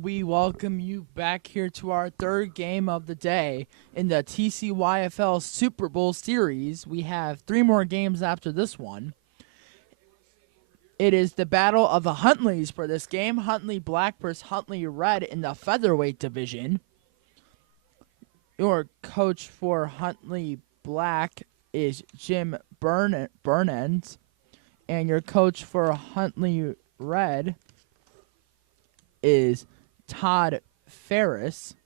We welcome you back here to our third game of the day in the TCYFL Super Bowl Series. We have three more games after this one. It is the battle of the Huntleys for this game. Huntley Black versus Huntley Red in the Featherweight division. Your coach for Huntley Black is Jim Burnens, and your coach for Huntley Red is Todd Ferris.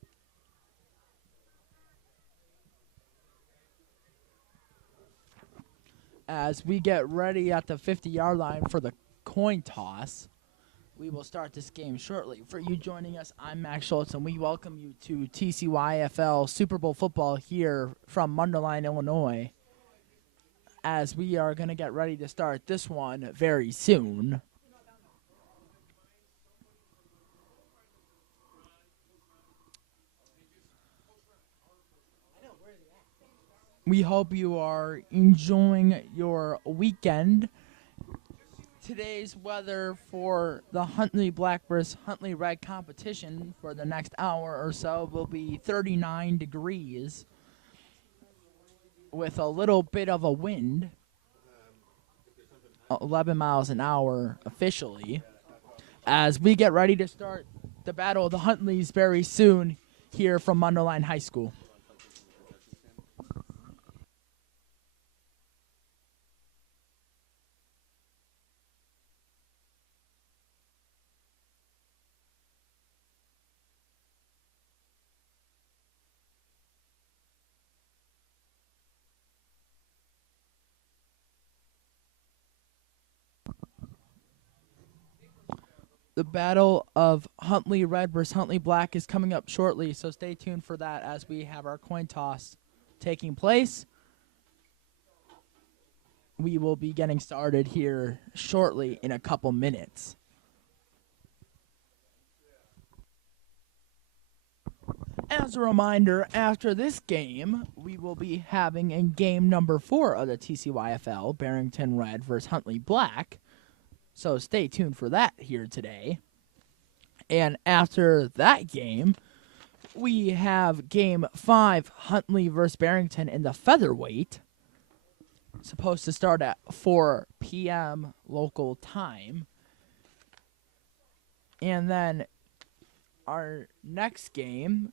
As we get ready at the 50-yard line for the coin toss, we will start this game shortly. For you joining us, I'm Max Schultz, and we welcome you to TCYFL Super Bowl football here from Mundelein, Illinois, as we are going to get ready to start this one very soon. We hope you are enjoying your weekend. Today's weather for the Huntley Black versus Huntley Red competition for the next hour or so will be 39 degrees with a little bit of a wind, 11 miles an hour officially, as we get ready to start the Battle of the Huntleys very soon here from Mundelein High School. The Battle of Huntley Red versus Huntley Black is coming up shortly, so stay tuned for that as we have our coin toss taking place. We will be getting started here shortly in a couple minutes. As a reminder, after this game, we will be having in game number 4 of the TCYFL, Barrington Red versus Huntley Black. So stay tuned for that here today. And after that game, we have game 5, Huntley versus Barrington in the Featherweight. Supposed to start at 4 p.m. local time. And then our next game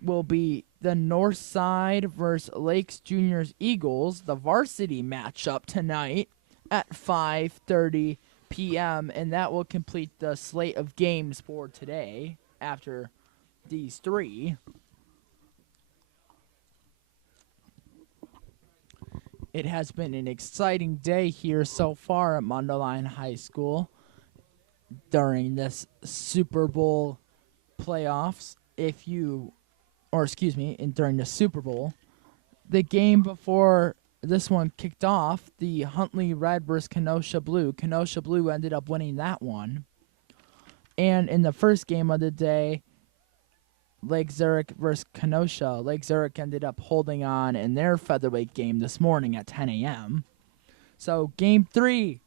will be the North Side versus Lakes Juniors Eagles, the varsity matchup tonight at 5:30 p.m. and that will complete the slate of games for today after these three. It has been an exciting day here so far at Mundelein High School during this Super Bowl playoffs. During the Super Bowl. The game before this one kicked off, the Huntley Red versus Kenosha Blue. Kenosha Blue ended up winning that one. And in the first game of the day, Lake Zurich versus Kenosha. Lake Zurich ended up holding on in their featherweight game this morning at 10 a.m. So game 3,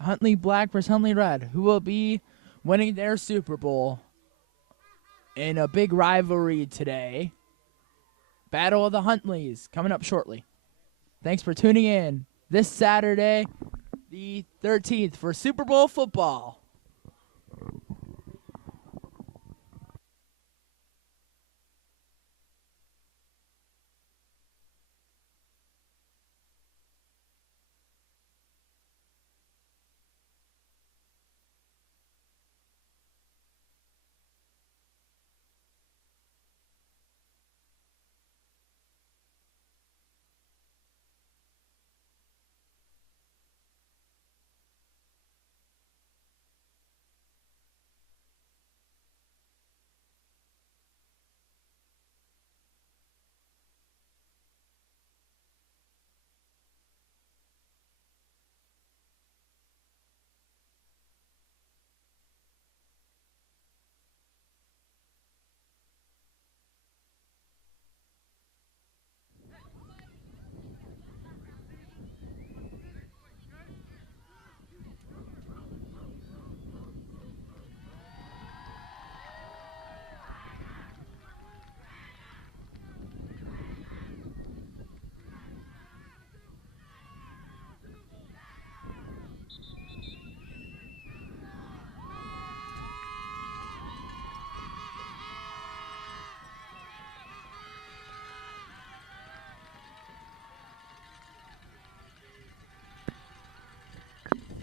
Huntley Black versus Huntley Red, who will be winning their Super Bowl in a big rivalry today. Battle of the Huntleys coming up shortly. Thanks for tuning in this Saturday, the 13th, for Super Bowl football.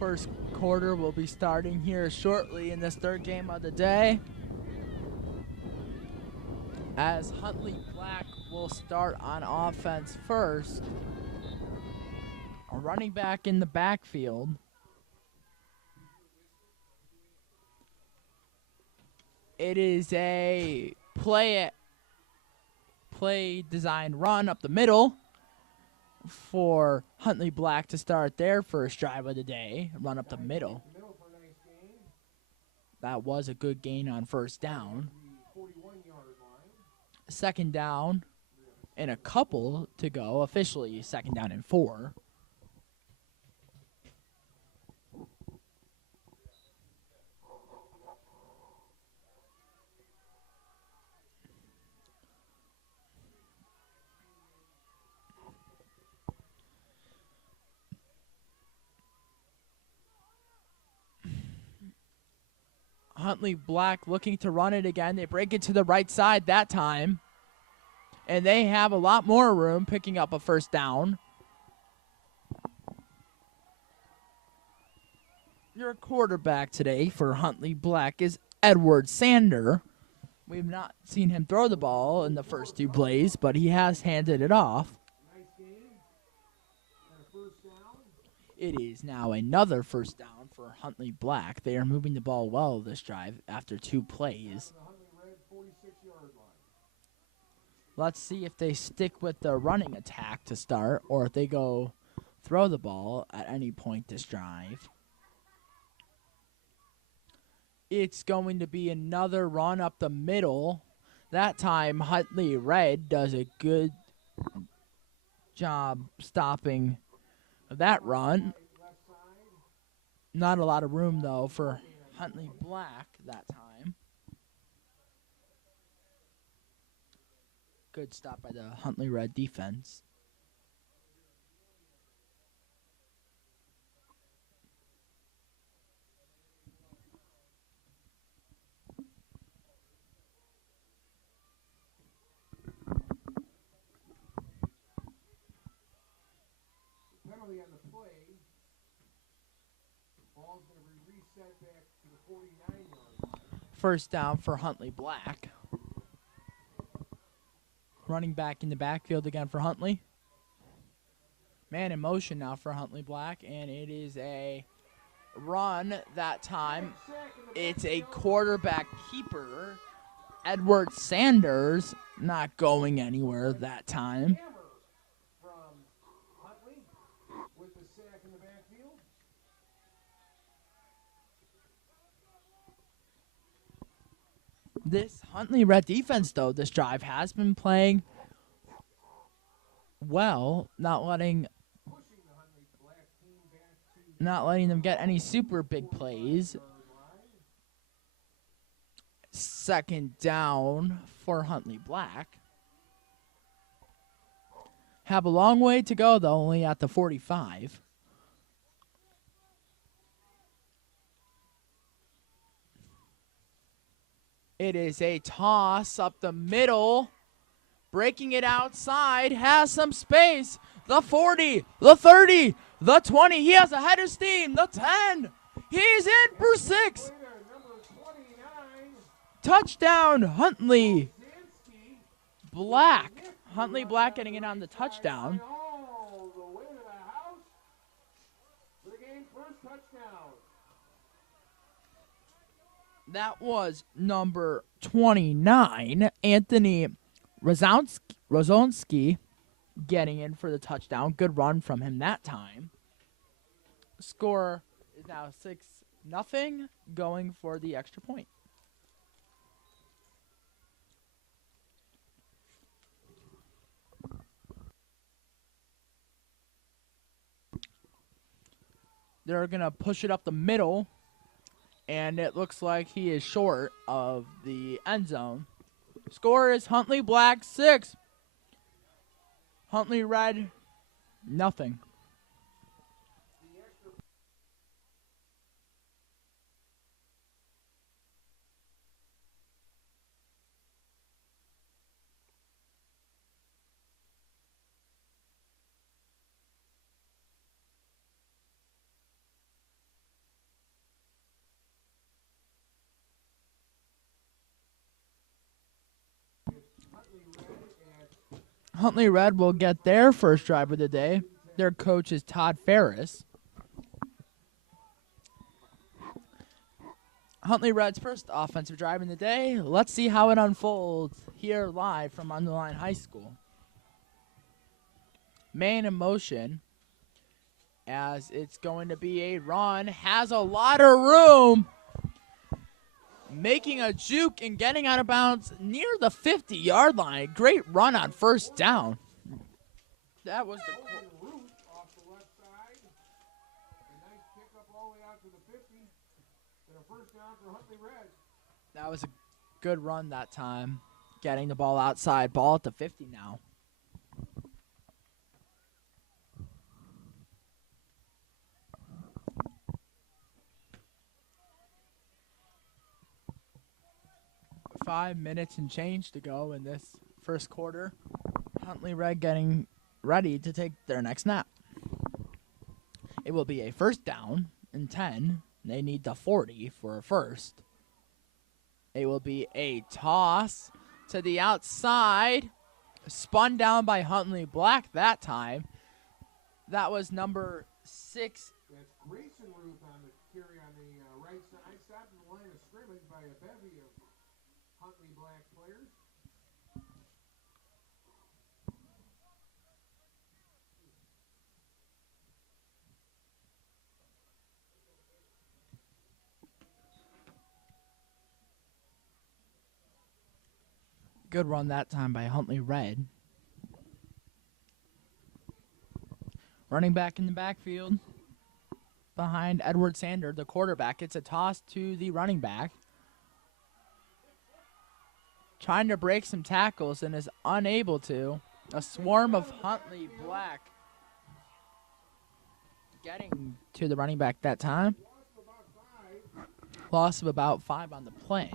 First quarter will be starting here shortly in this third game of the day, as Huntley Black will start on offense first. A running back in the backfield. It is a play design run up the middle for Huntley Black to start their first drive of the day. Run up the middle. That was a good gain on first down. Second down and a couple to go. Officially second down and 4. Huntley Black looking to run it again. They break it to the right side that time. And they have a lot more room, picking up a first down. Your quarterback today for Huntley Black is Edward Sander. We've not seen him throw the ball in the first 2 plays, but he has handed it off. It is now another first down for Huntley Black. They are moving the ball well this drive after 2 plays. Let's see if they stick with the running attack to start, or if they go throw the ball at any point this drive. It's going to be another run up the middle. That time, Huntley Red does a good job stopping that run. Not a lot of room, though, for Huntley Black that time. Good stop by the Huntley Red defense. Penalty on the play. Ball's going to be reset back to the 49-yard line. First down for Huntley Black. Running back in the backfield again for Huntley. Man in motion now for Huntley Black, and it is a run that time. It's a quarterback keeper. Edward Sanders not going anywhere that time. From Huntley with the sack in the backfield. This Huntley Red defense, though, this drive has been playing well, not letting them get any super big plays. Second down for Huntley Black. Have a long way to go, though, only at the 45. It is a toss up the middle. Breaking it outside. Has some space. The 40. The 30. The 20. He has a head of steam. The 10. He's in for 6. Touchdown, Huntley Black. Huntley Black getting it on the touchdown. That was number 29, Anthony Rozonski, getting in for the touchdown. Good run from him that time. Score is now 6-0, going for the extra point. They're going to push it up the middle. And it looks like he is short of the end zone. Score is Huntley Black 6. Huntley Red, nothing. Huntley Red will get their first drive of the day. Their coach is Todd Ferris. Huntley Red's first offensive drive in the day. Let's see how it unfolds here live from Mundelein High School. Man in motion, as it's going to be a run, has a lot of room, making a juke and getting out of bounds near the 50-yard line. Great run on first down. That was the Root off the left side. A nice pickup all the way out to the 50. And a first down for Huntley Red. That was a good run that time. Getting the ball outside. Ball at the 50 now. Five minutes and change to go in this first quarter. Huntley Red getting ready to take their next snap. It will be a first down and 10. They need the 40 for a first. It will be a toss to the outside. Spun down by Huntley Black that time. That was number 6. That's Grayson Ruth on the carry on the right side. Stopped in the line of scrimmage by a bevy of Huntley Black players. Good run that time by Huntley Red. Running back in the backfield behind Edward Sander, the quarterback. It's a toss to the running back. Trying to break some tackles and is unable to. A swarm of Huntley Black getting to the running back that time. Loss of about 5 on the play.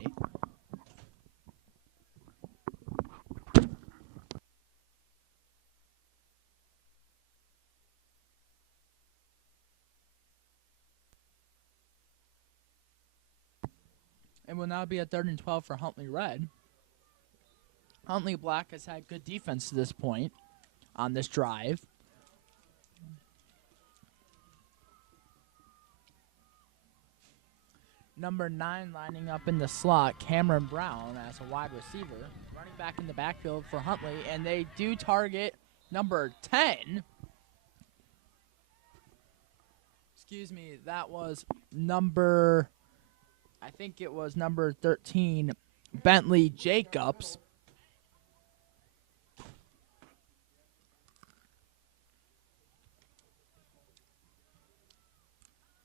And will now be a 3rd and 12 for Huntley Red. Huntley Black has had good defense to this point on this drive. Number 9 lining up in the slot, Cameron Brown as a wide receiver. Running back in the backfield for Huntley, and they do target number 10. Excuse me, that was number... I think it was number 13, Bentley Jacobs.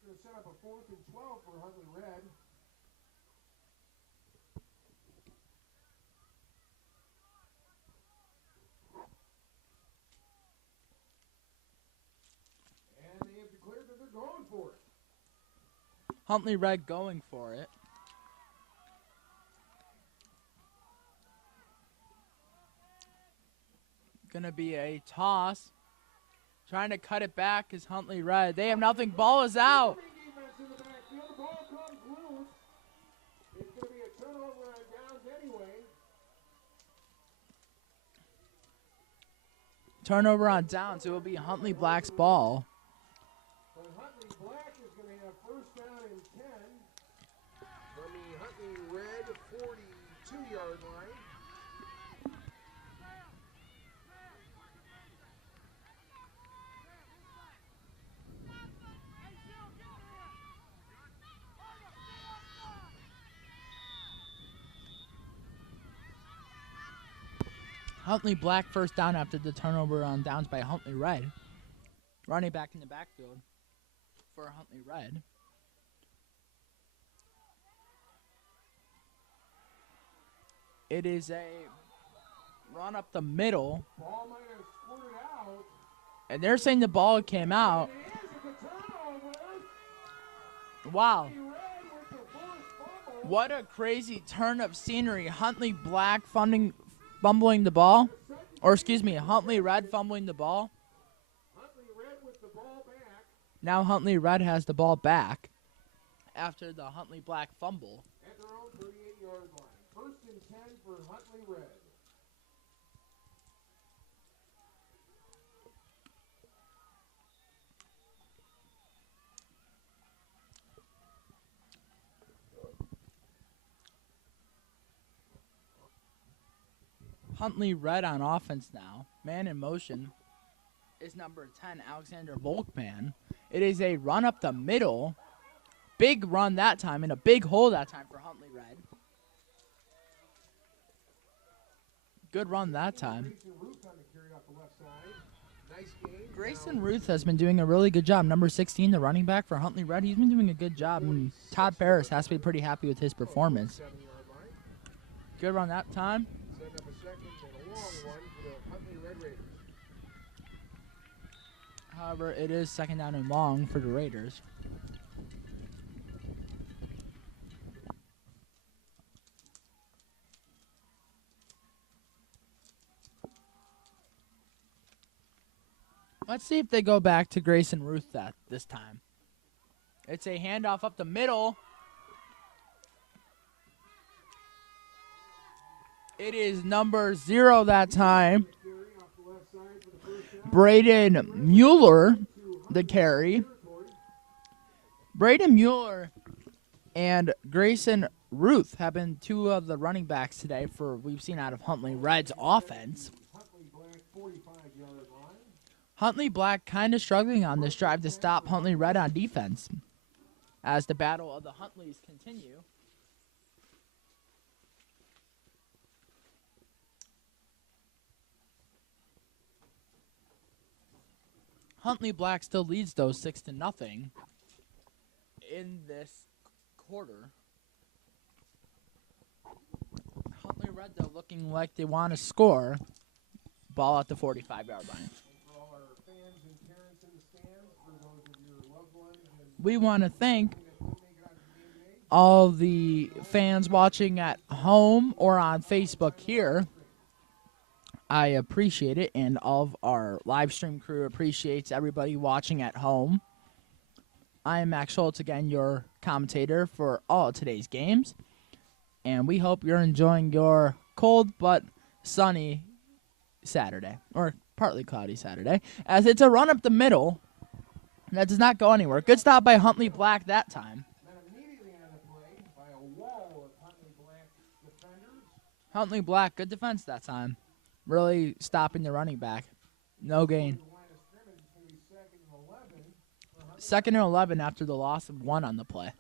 Going to set up a 4th and 12 for Huntley Red. And they have declared that they're going for it. Huntley Red going for it. Gonna be a toss. Trying to cut it back is Huntley Red. They have nothing. Ball is out. Defense in the backfield. The ball comes loose. It's going to be a turnover on downs anyway. Turnover on downs. It will be Huntley Black's ball. But Huntley Black is going to have first down and 10 from the Huntley Red 42-yard line. Huntley Black first down after the turnover on downs by Huntley Red. Running back in the backfield for Huntley Red. It is a run up the middle. Ball might have squirted out. And they're saying the ball came out. It is a turnover. Wow. Huntley Red with the first fumble. What a crazy turn of scenery. Huntley Black fumbling the ball. Or excuse me, Huntley Red fumbling the ball. Huntley Red with the ball back. Now Huntley Red has the ball back after the Huntley Black fumble. At their own 38-yard line. First and 10 for Huntley Red. Huntley Red on offense now. Man in motion is number 10, Alexander Volkman. It is a run up the middle. Big run that time and a big hole that time for Huntley Red. Good run that time. Grayson Ruth has been doing a really good job. Number 16, the running back for Huntley Red. He's been doing a good job, and Todd Ferris has to be pretty happy with his performance. Good run that time. Setting up a second and a long one for the Huntley Red Raiders. However, it is second down and long for the Raiders. Let's see if they go back to Grayson Ruth this time. It's a handoff up the middle. It is number 0 that time. Braden Mueller, the carry. Braden Mueller and Grayson Ruth have been two of the running backs today we've seen out of Huntley Red's offense. Huntley Black kind of struggling on this drive to stop Huntley Red on defense as the battle of the Huntleys continue. Huntley Black still leads those 6-0 in this quarter. Huntley Red, though, looking like they want to score. Ball at the 45-yard line. We want to thank all the fans watching at home or on Facebook here. I appreciate it, and all of our live stream crew appreciates everybody watching at home. I am Max Schultz, again, your commentator for all of today's games, and we hope you're enjoying your cold but sunny Saturday, or partly cloudy Saturday, as it's a run up the middle that does not go anywhere. Good stop by Huntley Black that time. Huntley Black, good defense that time. Really stopping the running back. No gain. 2nd and 11 after the loss of 1 on the play.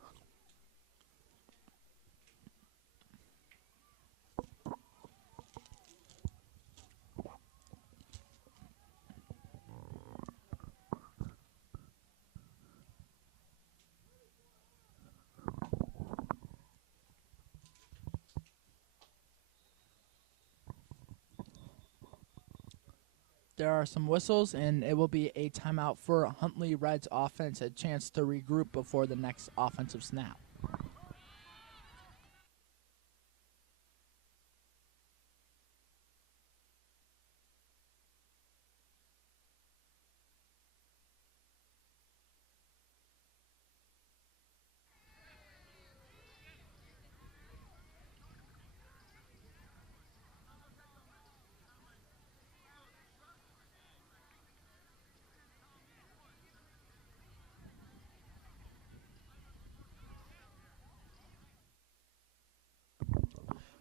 There are some whistles, and it will be a timeout for Huntley Red's offense, a chance to regroup before the next offensive snap.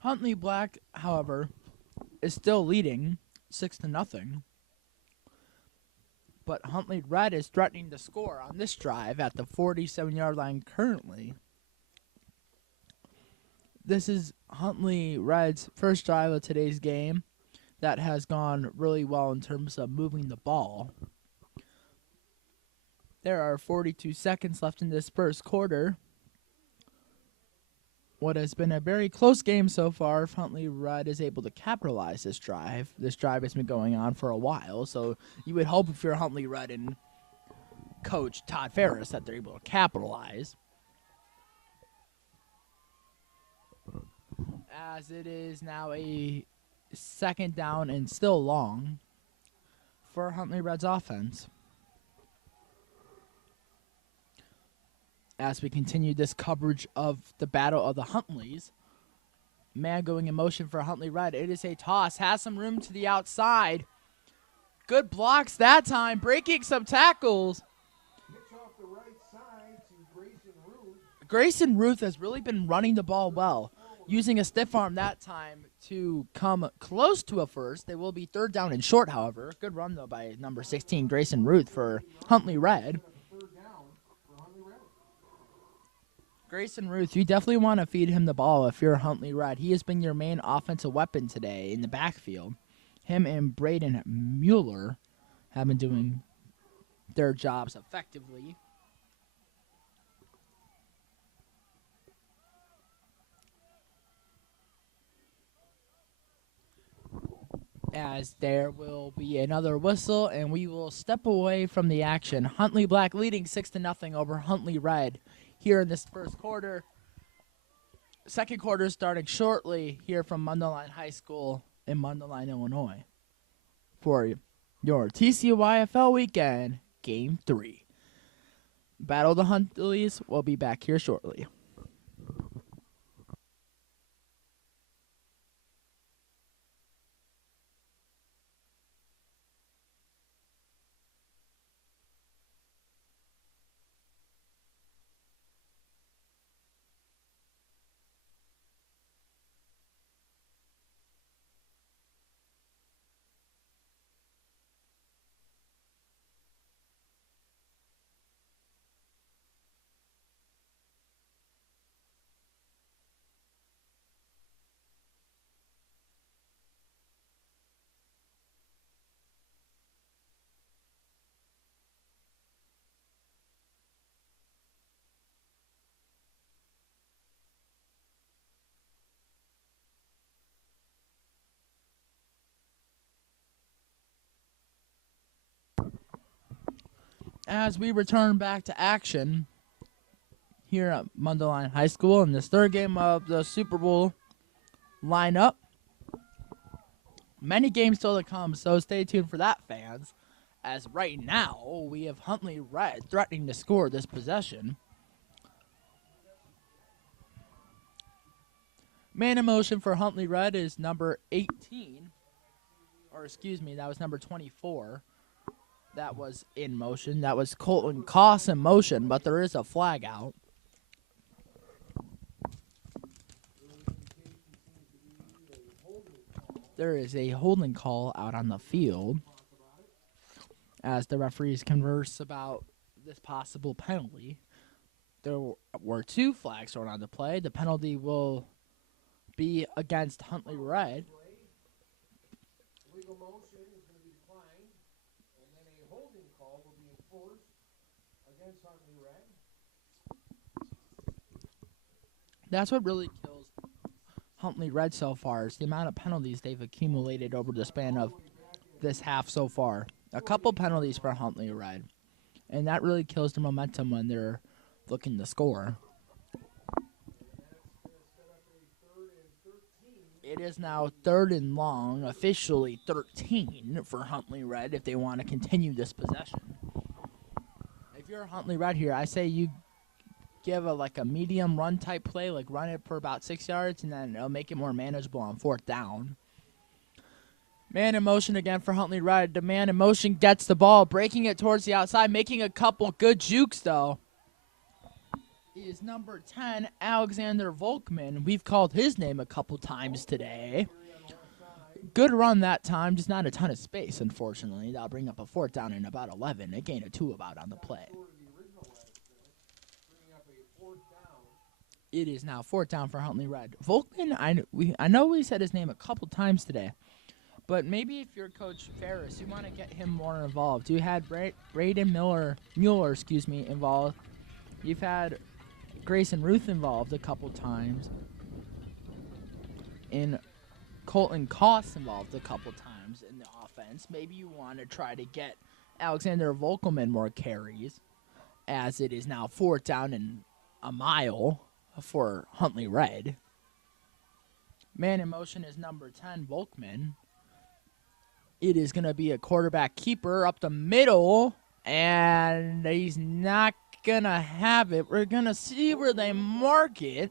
Huntley Black, however, is still leading 6-0. But Huntley Red is threatening to score on this drive at the 47-yard line currently. This is Huntley Red's first drive of today's game that has gone really well in terms of moving the ball. There are 42 seconds left in this first quarter. What has been a very close game so far, if Huntley Red is able to capitalize this drive. This drive has been going on for a while, so you would hope if you're Huntley Red and Coach Todd Ferris that they're able to capitalize. As it is now a 2nd down and still long for Huntley Red's offense. As we continue this coverage of the battle of the Huntleys. Man going in motion for Huntley Red. It is a toss. Has some room to the outside. Good blocks that time. Breaking some tackles. Off the right side to Grayson Ruth. Grayson Ruth has really been running the ball well. Using a stiff arm that time to come close to a first. They will be third down and short, however. Good run, though, by number 16, Grayson Ruth for Huntley Red. Grayson Ruth, you definitely want to feed him the ball if you're Huntley Red. He has been your main offensive weapon today in the backfield. Him and Braden Mueller have been doing their jobs effectively. As there will be another whistle, and we will step away from the action. Huntley Black leading 6-0 over Huntley Red here in this first quarter. Second quarter starting shortly here from Mundelein High School in Mundelein, Illinois, for your TCYFL weekend, Game 3. Battle of the Huntleys will be back here shortly. As we return back to action here at Mundelein High School in this third game of the Super Bowl lineup. Many games still to come, so stay tuned for that, fans. As right now, we have Huntley Red threatening to score this possession. Man in motion for Huntley Red is number 18. Or excuse me, that was number 24. That was in motion. That was Colton Koss in motion, but there is a flag out. There is a holding call out on the field as the referees converse about this possible penalty. There were two flags thrown on the play. The penalty will be against Huntley Red. Legal motion is going to be declined, and then a holding call will be enforced against Huntley Red. That's what really kills Huntley Red so far is the amount of penalties they've accumulated over the span of this half so far. A couple penalties for Huntley Red, and that really kills the momentum when they're looking to score. It is now 3rd and long, officially 13 for Huntley Red if they want to continue this possession. If you're Huntley Red here, I say you give a medium run type play, like run it for about 6 yards, and then it'll make it more manageable on 4th down. Man in motion again for Huntley Red. The man in motion gets the ball, breaking it towards the outside, making a couple good jukes, though. Is number 10, Alexander Volkman. We've called his name a couple times today. Good run that time, just not a ton of space, unfortunately. That'll bring up a 4th down and about 11, a gain of 2 about on the play. It is now 4th down for Huntley Red. Volkman, I know we said his name a couple times today, but maybe if you're Coach Ferris, you want to get him more involved. You had Braden Mueller, involved. You've had Grayson Ruth involved a couple times. And Colton Koss involved a couple times in the offense. Maybe you want to try to get Alexander Volkman more carries, as it is now 4th down and a mile for Huntley Red. Man in motion is number 10, Volkman. It is going to be a quarterback keeper up the middle, and he's not going to have it. We're going to see where they mark it.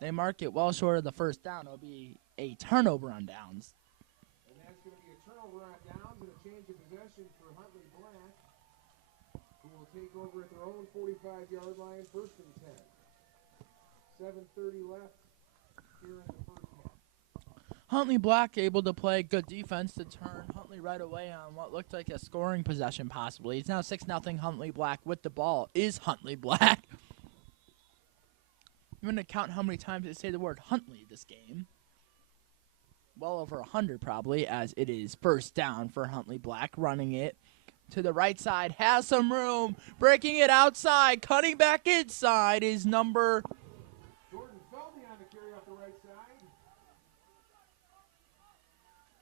They mark it well short of the 1st down. It'll be a turnover on downs. And that's going to be a turnover on downs and a change of possession for Huntley Black, who will take over at their own 45-yard line, 1st and 10. 7:30 left here in the first half. Huntley Black able to play good defense to turn Huntley right away on what looked like a scoring possession possibly. It's now 6-0 Huntley Black with the ball. Is Huntley Black. I'm going to count how many times they say the word Huntley this game. Well over 100 probably, as it is first down for Huntley Black, running it to the right side, has some room, breaking it outside, cutting back inside is number... Jordan Feldy on the carry off the right side.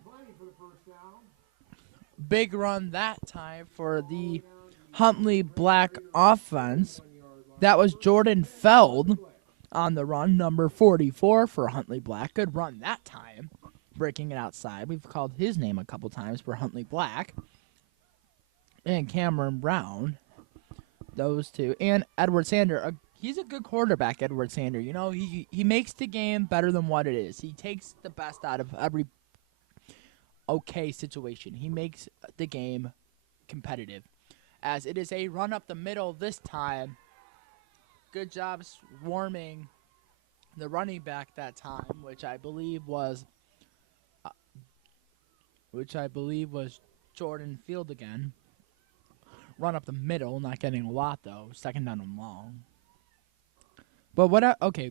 Plenty for the first down. Big run that time for the Huntley Black offense. That was Jordan Feld on the run, number 44 for Huntley Black. Good run that time, breaking it outside. We've called his name a couple times for Huntley Black. And Cameron Brown, those two. And Edward Sander. He's a good quarterback, Edward Sander. You know, he makes the game better than what it is. He takes the best out of every okay situation. He makes the game competitive. As it is a run up the middle this time. Good job swarming the running back that time, which I believe was Jordan Field again. Run up the middle, not getting a lot though. Second down and long. But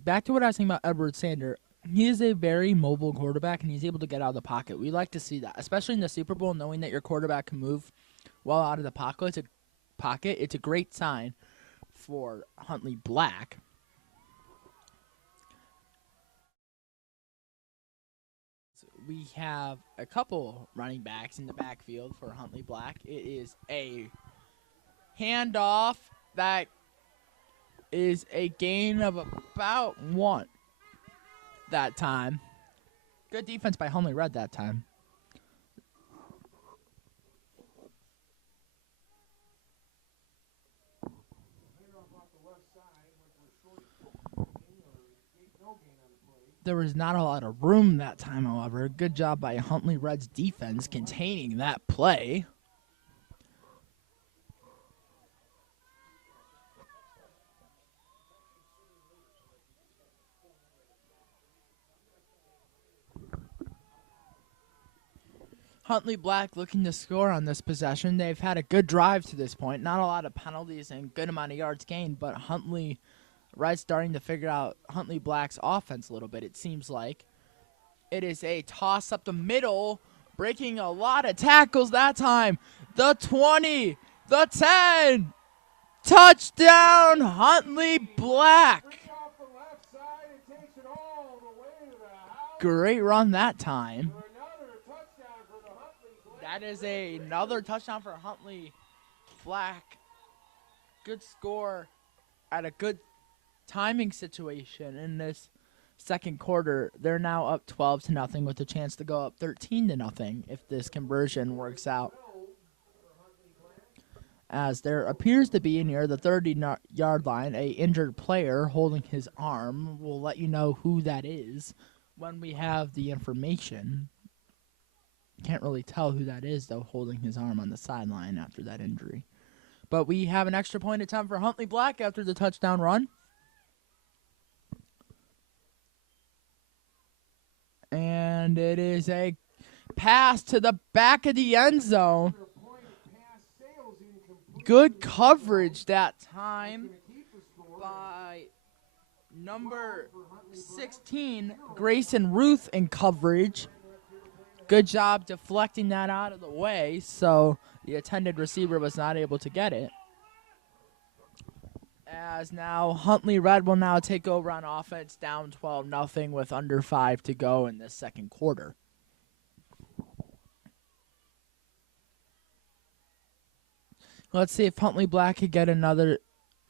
back to what I was saying about Edward Sander. He is a very mobile quarterback, and he's able to get out of the pocket. We like to see that, especially in the Super Bowl, knowing that your quarterback can move well out of the pocket. It's a great sign for Huntley Black. We have a couple running backs in the backfield for Huntley Black. It is a handoff that is a gain of about 1 that time. Good defense by Huntley Red that time. There was not a lot of room that time, however. Good job by Huntley Red's defense containing that play. Huntley Black looking to score on this possession. They've had a good drive to this point. Not a lot of penalties and good amount of yards gained, but Huntley Red starting to figure out Huntley Black's offense a little bit, it seems like. It is a toss up the middle, breaking a lot of tackles that time. The 20, the 10, touchdown Huntley Black. Great run that time. That is another touchdown for Huntley Black. Good score at a good timing situation in this second quarter. They're now up 12-0 with a chance to go up 13-0 if this conversion works out. As there appears to be near the 30-yard line a injured player holding his arm. We'll let you know who that is when we have the information. Can't really tell who that is, though, holding his arm on the sideline after that injury. But we have an extra point attempt for Huntley Black after the touchdown run. And it is a pass to the back of the end zone. Good coverage that time by number 16, Grayson Ruth, in coverage. Good job deflecting that out of the way, so the intended receiver was not able to get it. As now Huntley Red will now take over on offense, down 12-0 with under 5 to go in this second quarter. Let's see if Huntley Black could get another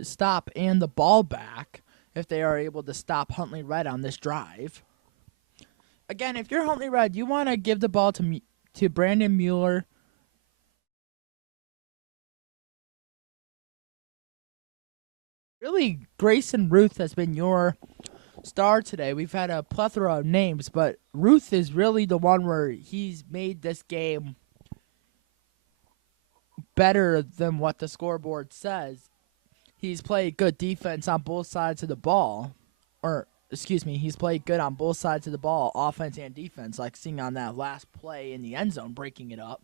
stop and the ball back if they are able to stop Huntley Red on this drive. Again, if you're Huntley Red, you want to give the ball to Brandon Mueller. Really, Grayson Ruth has been your star today. We've had a plethora of names, but Ruth is really the one where he's made this game better than what the scoreboard says. He's played good defense on both sides of the ball, or excuse me, he's played good on both sides of the ball, offense and defense, like seeing on that last play in the end zone, breaking it up.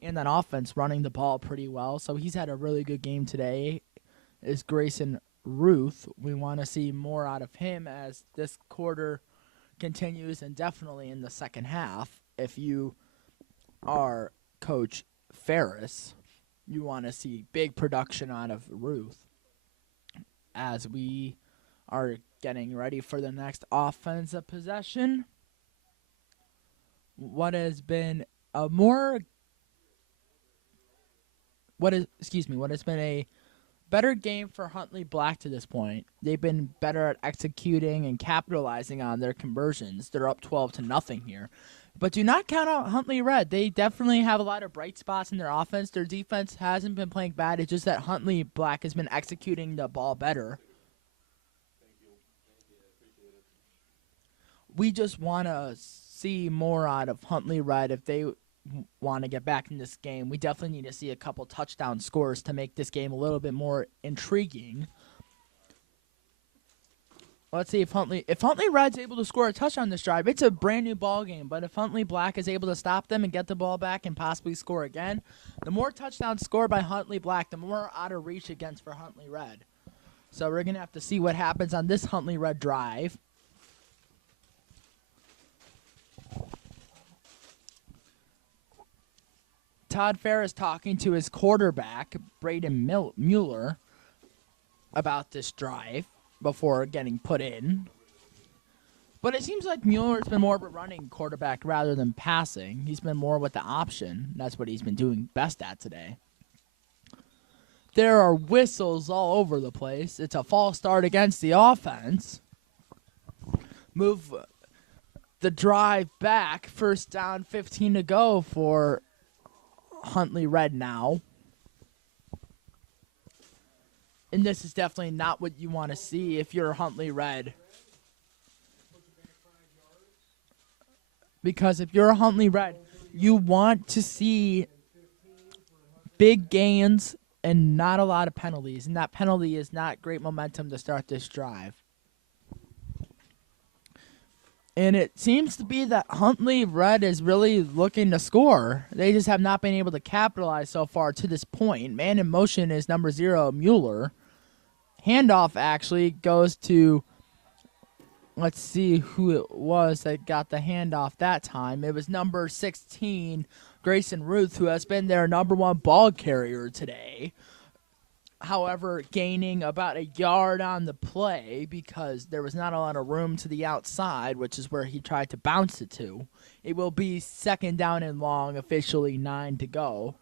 And then offense running the ball pretty well. So he's had a really good game today. Is Grayson Ruth. We want to see more out of him as this quarter continues, and definitely in the second half. If you are Coach Ferris, you want to see big production out of Ruth as we are getting ready for the next offensive possession. What has been a better game for Huntley Black to this point. They've been better at executing and capitalizing on their conversions. They're up 12-0 here. But do not count out Huntley Red. They definitely have a lot of bright spots in their offense. Their defense hasn't been playing bad. It's just that Huntley Black has been executing the ball better. We just want to see more out of Huntley Red if they want to get back in this game. We definitely need to see a couple touchdown scores to make this game a little bit more intriguing. Let's see if Huntley Red's able to score a touchdown this drive. It's a brand new ball game, but if Huntley Black is able to stop them and get the ball back and possibly score again, the more touchdowns scored by Huntley Black, the more out of reach against for Huntley Red. So we're going to have to see what happens on this Huntley Red drive. Todd Ferris talking to his quarterback, Braden Mueller, about this drive before getting put in. But it seems like Mueller's been more of a running quarterback rather than passing. He's been more with the option. That's what he's been doing best at today. There are whistles all over the place. It's a false start against the offense. Move the drive back. First down, 15 to go for Huntley Red now. And this is definitely not what you want to see if you're Huntley Red. Because if you're a Huntley Red, you want to see big gains and not a lot of penalties. And that penalty is not great momentum to start this drive. And it seems to be that Huntley Red is really looking to score. They just have not been able to capitalize so far to this point. Man in motion is number 0, Mueller. Handoff actually goes to, let's see who it was that got the handoff that time. It was number 16, Grayson Ruth, who has been their number 1 ball carrier today. However, gaining about a yard on the play because there was not a lot of room to the outside, which is where he tried to bounce it to. It will be second down and long, officially 9 to go.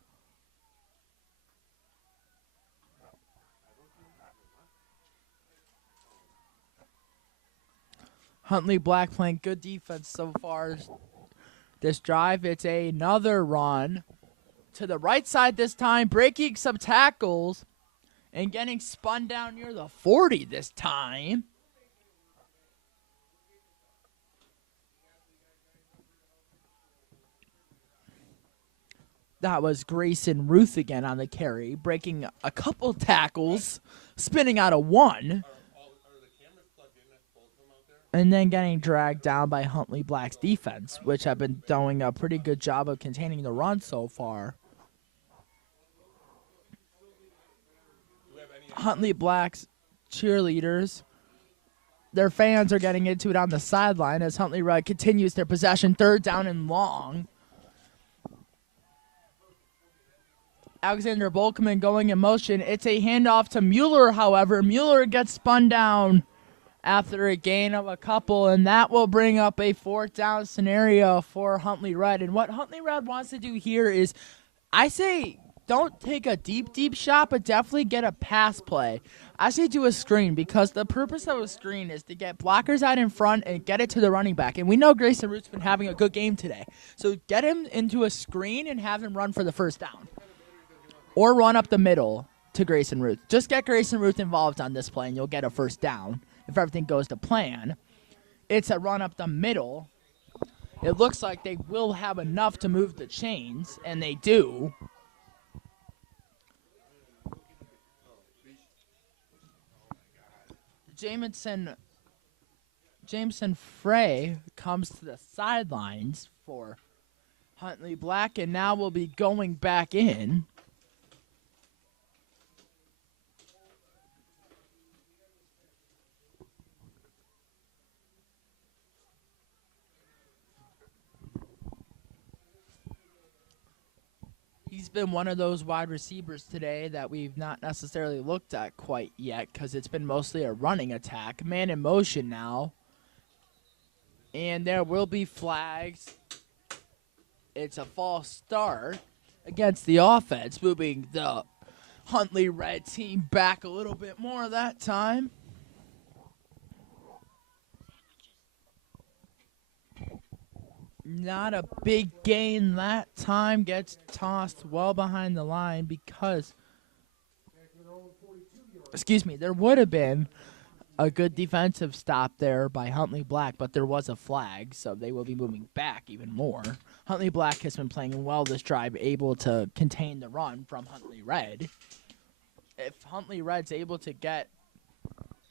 Huntley Black playing good defense so far this drive. It's another run to the right side this time, breaking some tackles. And getting spun down near the 40 this time. That was Grayson Ruth again on the carry, breaking a couple tackles, spinning out of one. And then getting dragged down by Huntley Black's defense, which have been doing a pretty good job of containing the run so far. Huntley Black's cheerleaders, their fans are getting into it on the sideline as Huntley Red continues their possession, third down and long. Alexander Volkman going in motion. It's a handoff to Mueller, however. Mueller gets spun down after a gain of a couple, and that will bring up a fourth down scenario for Huntley Red. And what Huntley Red wants to do here is, I say, don't take a deep shot, but definitely get a pass play. I say do a screen because the purpose of a screen is to get blockers out in front and get it to the running back. And we know Grayson Ruth's been having a good game today. So get him into a screen and have him run for the first down. Or run up the middle to Grayson Ruth. Just get Grayson Ruth involved on this play and you'll get a first down if everything goes to plan. It's a run up the middle. It looks like they will have enough to move the chains, and they do. Jamison Jameson Frey comes to the sidelines for Huntley Black, and now will be going back in. He's been one of those wide receivers today that we've not necessarily looked at quite yet because it's been mostly a running attack. Man in motion now. And there will be flags. It's a false start against the offense, moving the Huntley Red team back a little bit more that time. Not a big gain that time. Gets tossed well behind the line because, there would have been a good defensive stop there by Huntley Black, but there was a flag, so they will be moving back even more. Huntley Black has been playing well this drive, able to contain the run from Huntley Red. If Huntley Red's able to get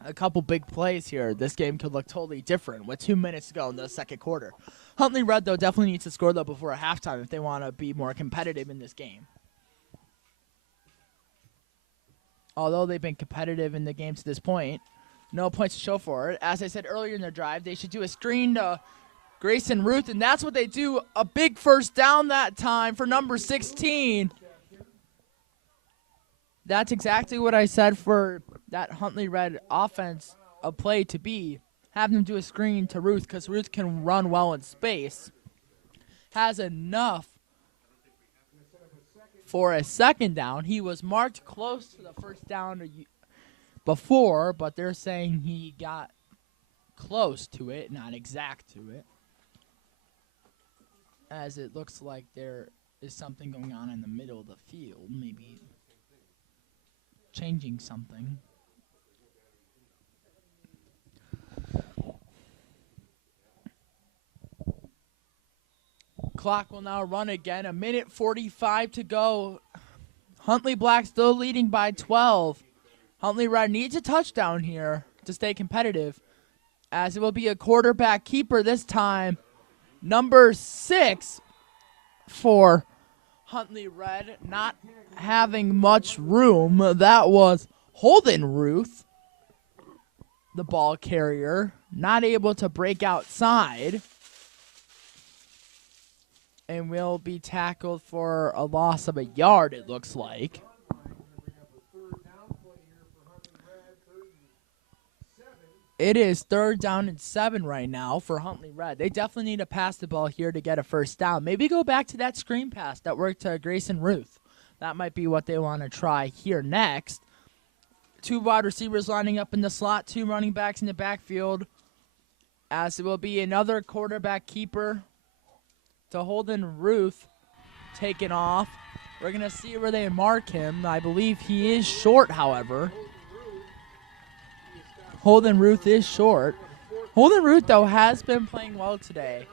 a couple big plays here, this game could look totally different with 2 minutes to go in the second quarter. Huntley Red, though, definitely needs to score, though, before halftime if they want to be more competitive in this game. Although they've been competitive in the game to this point, no points to show for it. As I said earlier in their drive, they should do a screen to Grayson Ruth, and that's what they do. A big first down that time for number 16. That's exactly what I said for that Huntley Red offense of play to be. Have them do a screen to Ruth because Ruth can run well in space. Has enough for a second down. He was marked close to the first down before, but they're saying he got close to it, not exact to it. As it looks like there is something going on in the middle of the field, maybe changing something. Clock will now run again. 1:45 to go. Huntley Black still leading by 12. Huntley Red needs a touchdown here to stay competitive, as it will be a quarterback keeper this time. Number 6 for Huntley Red, not having much room. That was Holden Ruth, the ball carrier, not able to break outside, and will be tackled for a loss of a yard, it looks like. It is 3rd down and 7 right now for Huntley Red. They definitely need to pass the ball here to get a first down. Maybe go back to that screen pass that worked to Grayson Ruth. That might be what they want to try here next. 2 wide receivers lining up in the slot, 2 running backs in the backfield, as it will be another quarterback keeper to Holden Ruth taken off. We're going to see where they mark him. I believe he is short, however. Holden Ruth is short. Holden Ruth, though, has been playing well today,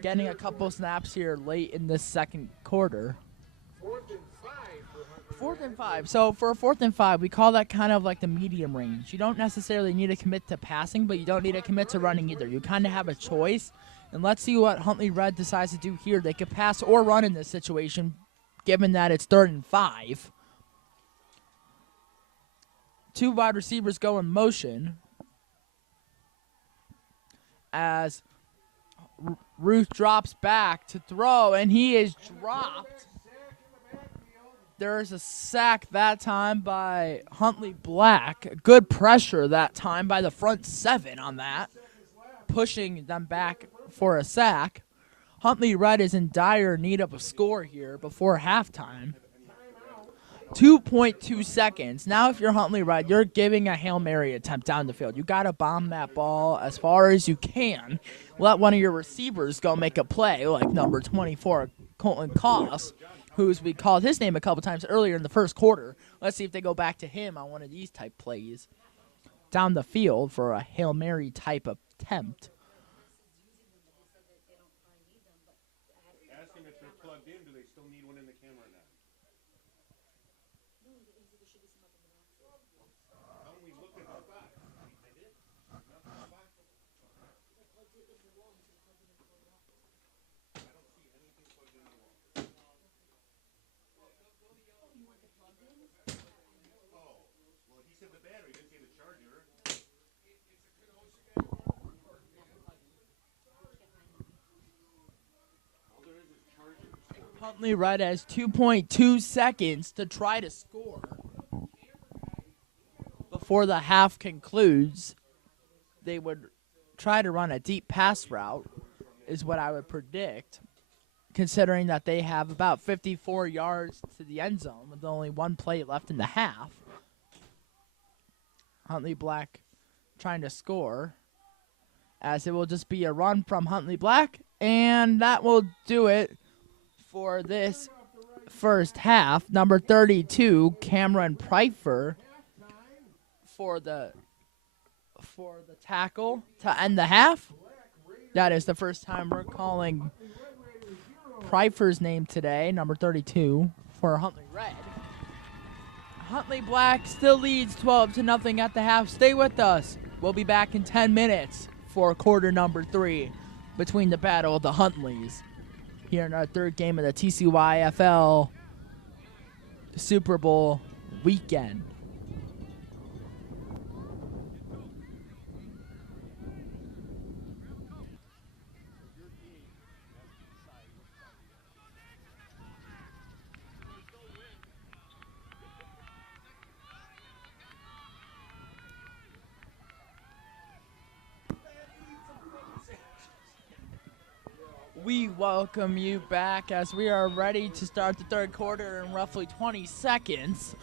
getting a couple snaps here late in this second quarter. 4th and 5. So for a 4th and 5, we call that kind of like the medium range. You don't necessarily need to commit to passing, but you don't need to commit to running either. You kind of have a choice. And let's see what Huntley Red decides to do here. They could pass or run in this situation, given that it's 3rd and 5. 2 wide receivers go in motion as Ruth drops back to throw, and he is dropped. There's a sack that time by Huntley Black. Good pressure that time by the front 7 on that, pushing them back for a sack. Huntley Red is in dire need of a score here before halftime. 2.2 seconds. Now if you're Huntley Red, you're giving a Hail Mary attempt down the field. You got to bomb that ball as far as you can. Let one of your receivers go make a play, like number 24, Colton Koss, who's we called his name a couple times earlier in the first quarter. Let's see if they go back to him on one of these type plays down the field for a Hail Mary type of attempt. Ask him if they're plugged in. Do they still need one in the camera now? Tell him we looked at our box. I did. Huntley Red has 2.2 seconds to try to score before the half concludes. They would try to run a deep pass route, is what I would predict, considering that they have about 54 yards to the end zone with only one play left in the half. Huntley Black trying to score, as it will just be a run from Huntley Black, and that will do it for this first half. Number 32, Cameron Pryfer, for the tackle to end the half. That is the first time we're calling Pryfer's name today, number 32, for Huntley Red. Huntley Black still leads 12-0 at the half. Stay with us. We'll be back in 10 minutes for quarter number 3 between the battle of the Huntleys here in our third game of the TCYFL Super Bowl weekend. We welcome you back as we are ready to start the third quarter in roughly 20 seconds.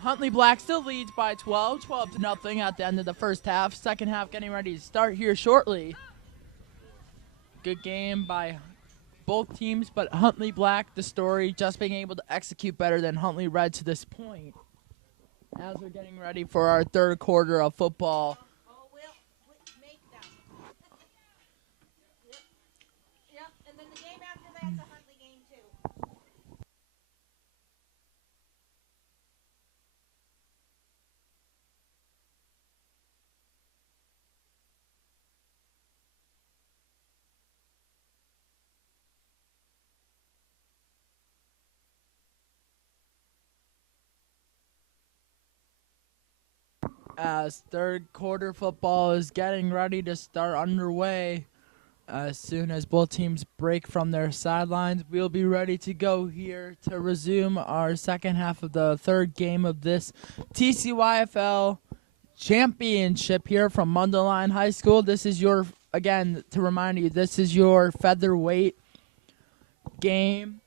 Huntley Black still leads by 12-0 at the end of the first half. Second half getting ready to start here shortly. Good game by both teams, but Huntley Black, the story, just being able to execute better than Huntley Red to this point. As we're getting ready for our third quarter of football. As third quarter football is getting ready to start underway. As soon as both teams break from their sidelines, we'll be ready to go here to resume our second half of the third game of this TCYFL championship here from Mundelein High School. This is your, again, to remind you, this is your featherweight game.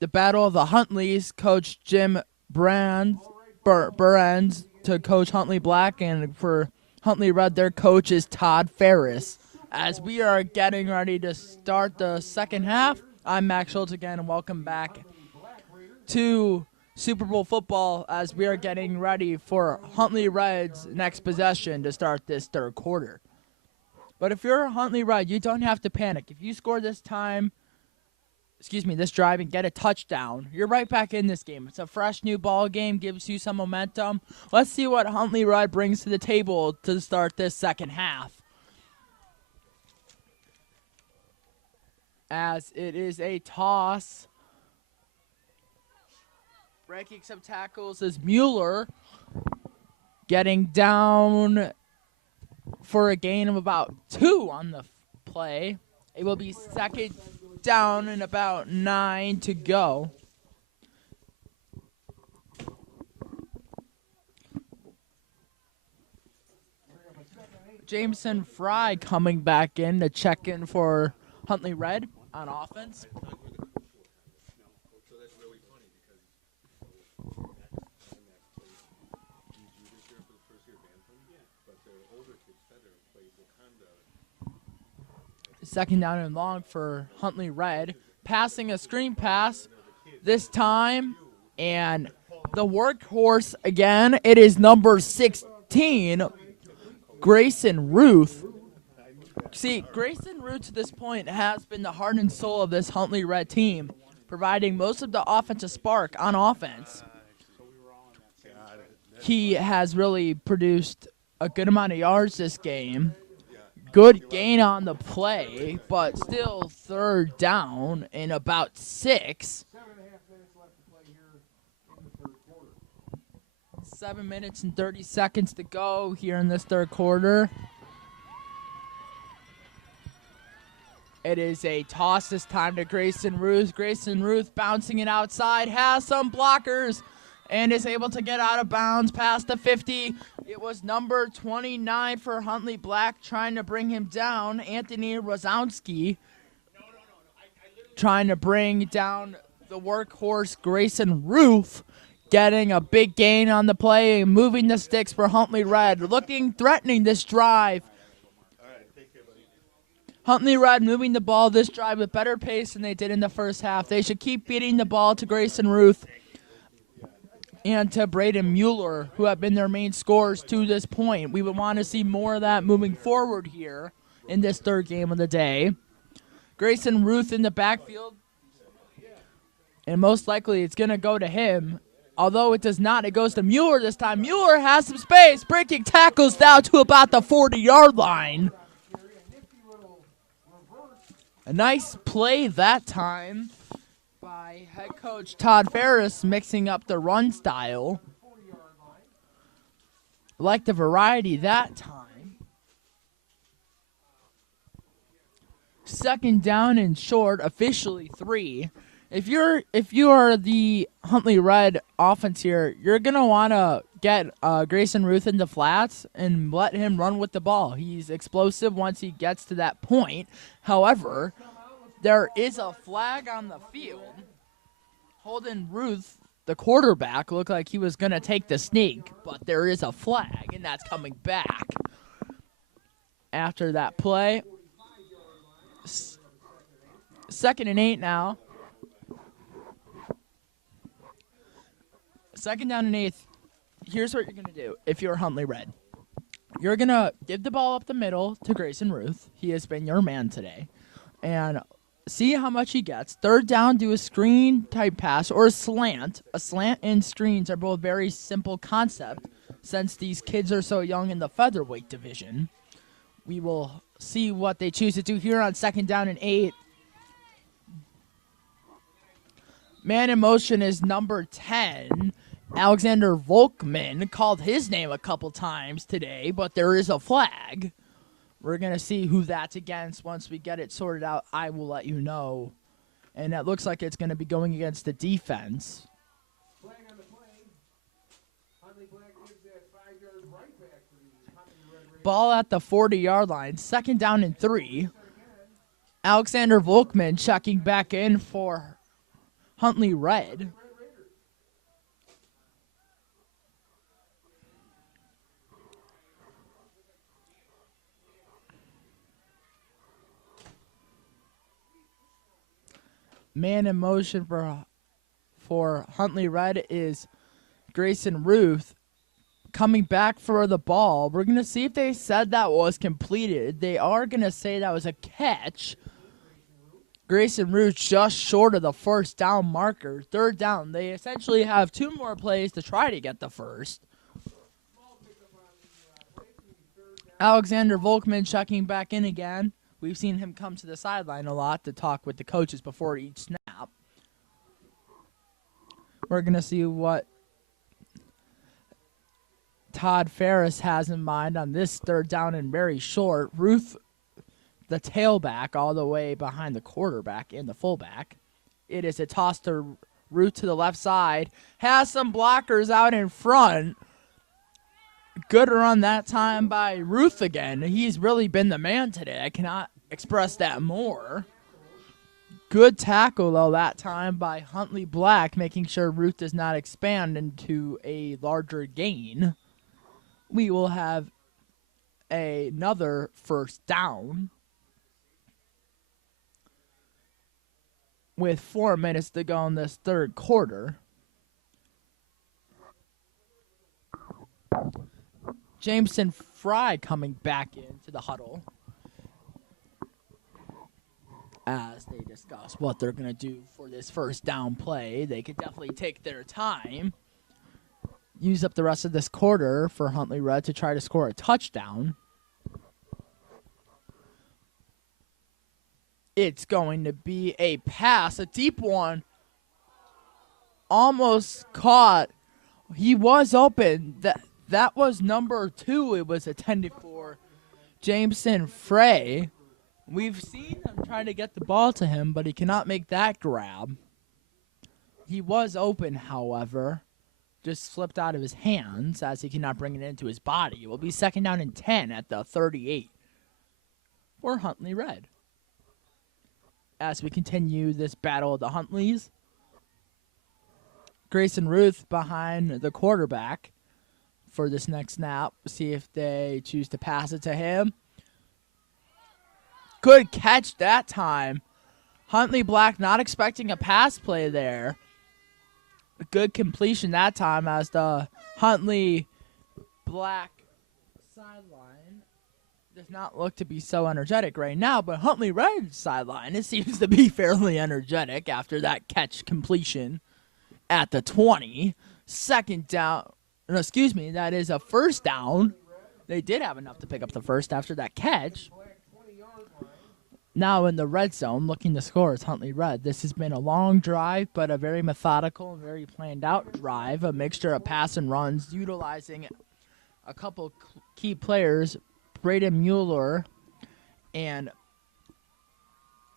The Battle of the Huntleys, Coach Jim Burns to Coach Huntley Black, and for Huntley Red, their coach is Todd Ferris. As we are getting ready to start the second half, I'm Max Schultz again, and welcome back to Super Bowl football as we are getting ready for Huntley Red's next possession to start this third quarter. But if you're Huntley Red, you don't have to panic. If you score this drive and get a touchdown, you're right back in this game. It's a fresh new ball game, gives you some momentum. Let's see what Huntley Red brings to the table to start this second half. As it is a toss. Breaking some tackles is Mueller, getting down for a gain of about 2 on the play. It will be second down and about 9 to go. Jameson Fry coming back in to check in for Huntley Red on offense. Second down and long for Huntley Red. Passing a screen pass this time. And the workhorse again, it is number 16, Grayson Ruth. See, Grayson Ruth to this point has been the heart and soul of this Huntley Red team, providing most of the offensive spark on offense. He has really produced a good amount of yards this game. Good gain on the play, but still third down in about 6. 7.5 minutes left to play here in the third quarter. 7 minutes and 30 seconds to go here in this third quarter. It is a toss this time to Grayson Ruth. Grayson Ruth bouncing it outside, has some blockers, and is able to get out of bounds past the 50. It was number 29 for Huntley Black trying to bring him down. Anthony Rozowski trying to bring down the workhorse Grayson Ruth, getting a big gain on the play, moving the sticks for Huntley Red, looking threatening this drive. Huntley Red moving the ball this drive with better pace than they did in the first half. They should keep beating the ball to Grayson Ruth and to Braden Mueller, who have been their main scorers to this point. We would want to see more of that moving forward here in this third game of the day. Grayson Ruth in the backfield, and most likely it's going to go to him. Although it does not, it goes to Mueller this time. Mueller has some space, breaking tackles down to about the 40-yard line. A nice play that time by head coach Todd Ferris, mixing up the run style. Like the variety that time. Second down and short, officially 3. If you are the Huntley Red offense here, you're gonna want to get Grayson Ruth in the flats and let him run with the ball. He's explosive once he gets to that point. However, there is a flag on the field. Holden Ruth, the quarterback, looked like he was gonna take the sneak, but there is a flag, and that's coming back after that play. Second and 8 now. Second down and 8. Here's what you're going to do if you're Huntley Red. You're going to give the ball up the middle to Grayson Ruth. He has been your man today. And see how much he gets. Third down, do a screen-type pass or a slant. A slant and screens are both very simple concept since these kids are so young in the featherweight division. We will see what they choose to do here on second down and 8. Man in motion is number 10. Alexander Volkman called his name a couple times today, but there is a flag. We're going to see who that's against. Once we get it sorted out, I will let you know. And it looks like it's going to be going against the defense. Flag on the play. Huntley Black gives that 5-yard right back to the Huntley Red. Ball at the 40-yard line. Second down and 3. Alexander Volkman checking back in for Huntley Red. Man in motion for Huntley Red is Grayson Ruth coming back for the ball. We're going to see if they said that was completed. They are going to say that was a catch. Grayson Ruth just short of the first down marker. Third down. They essentially have 2 more plays to try to get the first. Alexander Volkman checking back in again. We've seen him come to the sideline a lot to talk with the coaches before each snap. We're going to see what Todd Ferris has in mind on this third down and very short. Ruth, the tailback, all the way behind the quarterback and the fullback. It is a toss to Ruth to the left side. Has some blockers out in front. Good run that time by Ruth again. He's really been the man today. I cannot express that more. Good tackle, though, that time by Huntley Black, making sure Ruth does not expand into a larger gain. We will have another first down with 4 minutes to go in this third quarter. Jameson Fry coming back into the huddle as they discuss what they're going to do for this first down play. They could definitely take their time, use up the rest of this quarter for Huntley Red to try to score a touchdown. It's going to be a pass, a deep one. Almost caught. He was open. That was number 2. It was intended for Jameson Frey. We've seen him try to get the ball to him, but he cannot make that grab. He was open, however. Just slipped out of his hands as he cannot bring it into his body. It will be 2nd down and 10 at the 38 for Huntley Red. As we continue this battle of the Huntleys, Grayson Ruth behind the quarterback for this next snap. See if they choose to pass it to him. Good catch that time. Huntley Black not expecting a pass play there. Good completion that time as the Huntley Black sideline does not look to be so energetic right now, but Huntley Red sideline, it seems to be fairly energetic after that catch completion at the 20. 2nd down. No, excuse me, that is a 1st down. They did have enough to pick up the first after that catch. Now in the red zone, looking to score is Huntley Red. This has been a long drive, but a very methodical and very planned out drive. A mixture of pass and runs, utilizing a couple key players, Braden Mueller and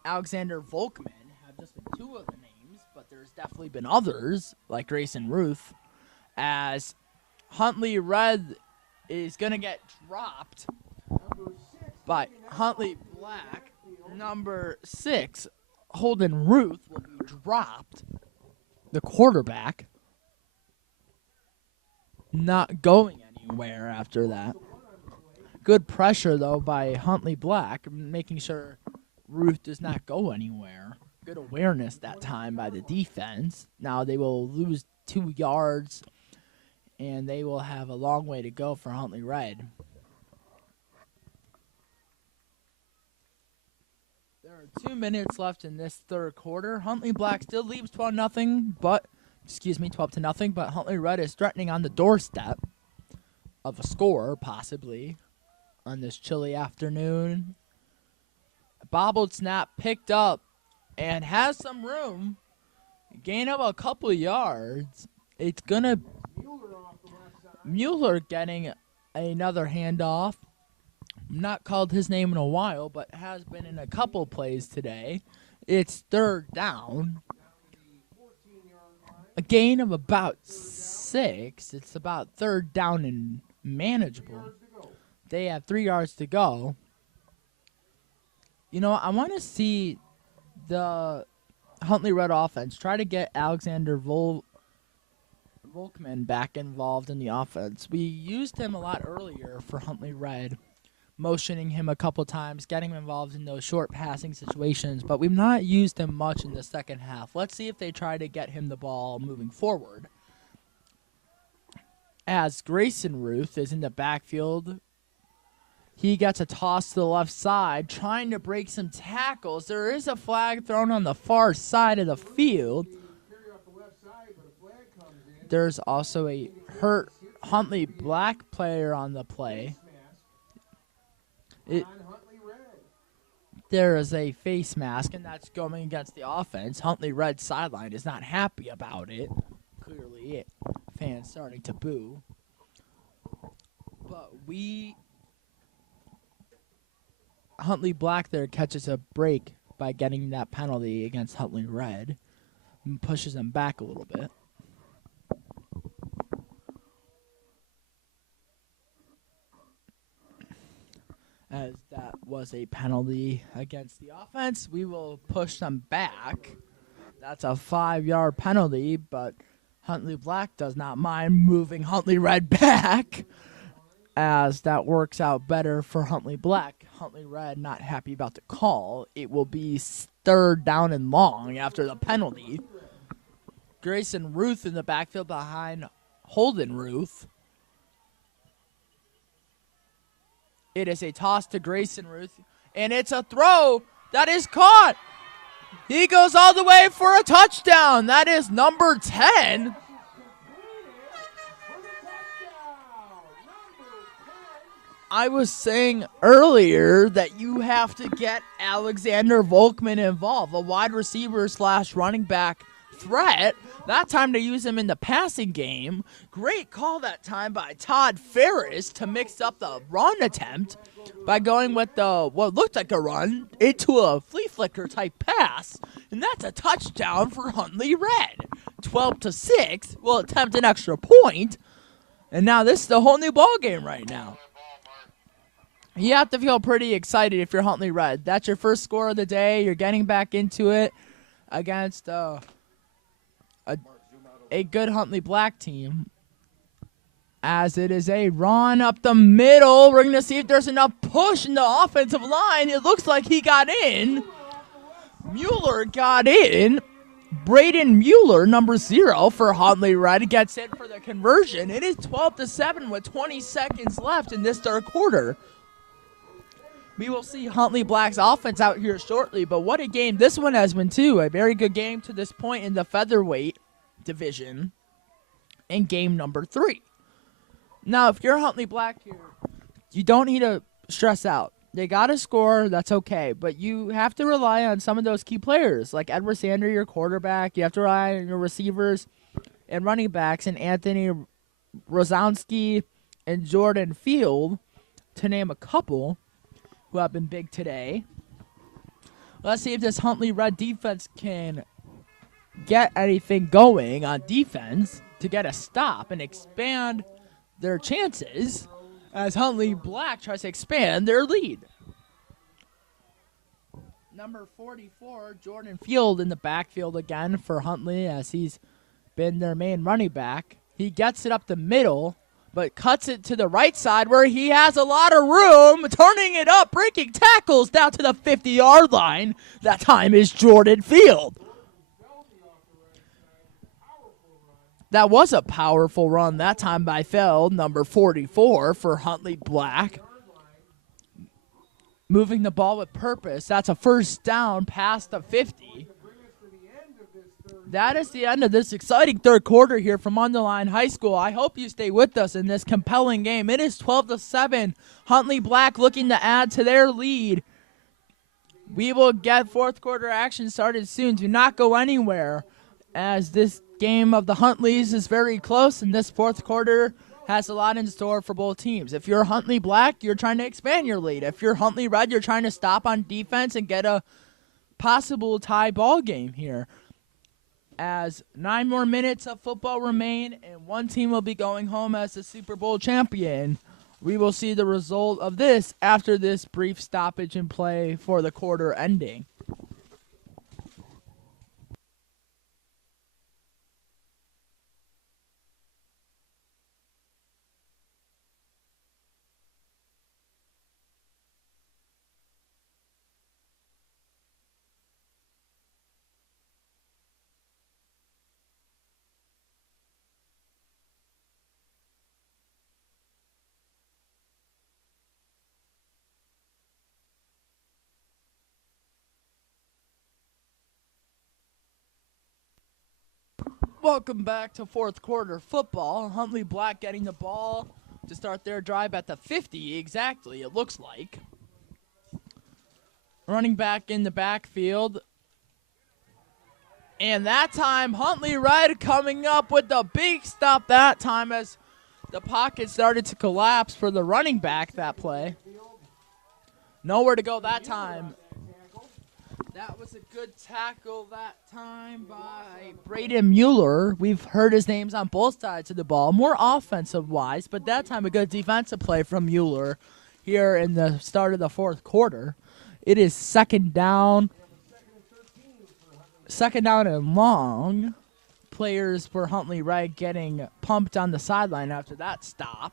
Alexander Volkman have just been 2 of the names, but there's definitely been others, like Grayson Ruth, as Huntley Red is going to get dropped by Huntley Black. Number 6, Holden Ruth, will be dropped. The quarterback not going anywhere after that. Good pressure, though, by Huntley Black, making sure Ruth does not go anywhere. Good awareness that time by the defense. Now they will lose 2 yards, and they will have a long way to go for Huntley Red. There are 2 minutes left in this 3rd quarter. Huntley Black still leads 12-0, but 12-0, but Huntley Red is threatening on the doorstep of a score, possibly, on this chilly afternoon. Bobbled snap picked up and has some room. Gain of a couple yards. It's gonna Mueller getting another handoff. Not called his name in a while, but has been in a couple plays today. It's 3rd down. A gain of about 6. It's about 3rd down and manageable. They have 3 yards to go. You know, I want to see the Huntley Red offense try to get Alexander Volkman back involved in the offense. We used him a lot earlier for Huntley Red, motioning him a couple times, getting him involved in those short passing situations, but we've not used him much in the second half. Let's see if they try to get him the ball moving forward. As Grayson Ruth is in the backfield, he gets a toss to the left side, trying to break some tackles. There is a flag thrown on the far side of the field. There's also a hurt Huntley Black player on the play. There is a face mask, and that's going against the offense. Huntley Red sideline is not happy about it. Clearly, fans starting to boo. But Huntley Black there catches a break by getting that penalty against Huntley Red and pushes them back a little bit. As that was a penalty against the offense, we will push them back. That's a 5-yard penalty, but Huntley Black does not mind moving Huntley Red back, as that works out better for Huntley Black. Huntley Red not happy about the call. It will be 3rd down and long after the penalty. Grayson Ruth in the backfield behind Holden Ruth. It is a toss to Grayson Ruth, and it's a throw that is caught. He goes all the way for a touchdown. That is number 10. I was saying earlier that you have to get Alexander Volkman involved, a wide receiver / running back threat. That time to use him in the passing game. Great call that time by Todd Ferris to mix up the run attempt by going with the what looked like a run into a flea flicker type pass. And that's a touchdown for Huntley Red. 12-6. Will attempt an extra point. And now this is a whole new ball game right now. You have to feel pretty excited if you're Huntley Red. That's your first score of the day. You're getting back into it against a good Huntley Black team. As it is a run up the middle. We're going to see if there's enough push in the offensive line. It looks like he got in. Mueller got in. Braden Mueller, number 0 for Huntley Red, gets in for the conversion. It is 12-7 with 20 seconds left in this third quarter. We will see Huntley Black's offense out here shortly, but what a game this one has been, too. A very good game to this point in the Featherweight division in game number 3. Now, if you're Huntley Black here, you don't need to stress out. They got to score, that's okay, but you have to rely on some of those key players, like Edward Sander, your quarterback. You have to rely on your receivers and running backs, and Anthony Rozanski and Jordan Field, to name a couple, who have been big today. Let's see if this Huntley Red defense can get anything going on defense to get a stop and expand their chances as Huntley Black tries to expand their lead. Number 44, Jordan Field in the backfield again for Huntley as he's been their main running back. He gets it up the middle, but cuts it to the right side where he has a lot of room, turning it up, breaking tackles down to the 50-yard line. That time is Jordan Field. That was a powerful run that time by Feld, number 44 for Huntley Black. Moving the ball with purpose. That's a first down past the 50. That is the end of this exciting third quarter here from Mundelein High School. I hope you stay with us in this compelling game. It is 12-7. Huntley Black looking to add to their lead. We will get fourth quarter action started soon. Do not go anywhere, as this game of the Huntleys is very close, and this fourth quarter has a lot in store for both teams. If you're Huntley Black, you're trying to expand your lead. If you're Huntley Red, you're trying to stop on defense and get a possible tie ball game here. As 9 more minutes of football remain, and one team will be going home as the Super Bowl champion. We will see the result of this after this brief stoppage in play for the quarter ending. Welcome back to fourth quarter football. Huntley Black getting the ball to start their drive at the 50 exactly, it looks like. Running back in the backfield. And that time, Huntley Red coming up with the big stop that time as the pocket started to collapse for the running back that play. Nowhere to go that time. That was a good tackle that time by Braden Mueller. We've heard his names on both sides of the ball, more offensive-wise, but that time a good defensive play from Mueller here in the start of the fourth quarter. It is second down. Second down and long. Players for Huntley Red getting pumped on the sideline after that stop.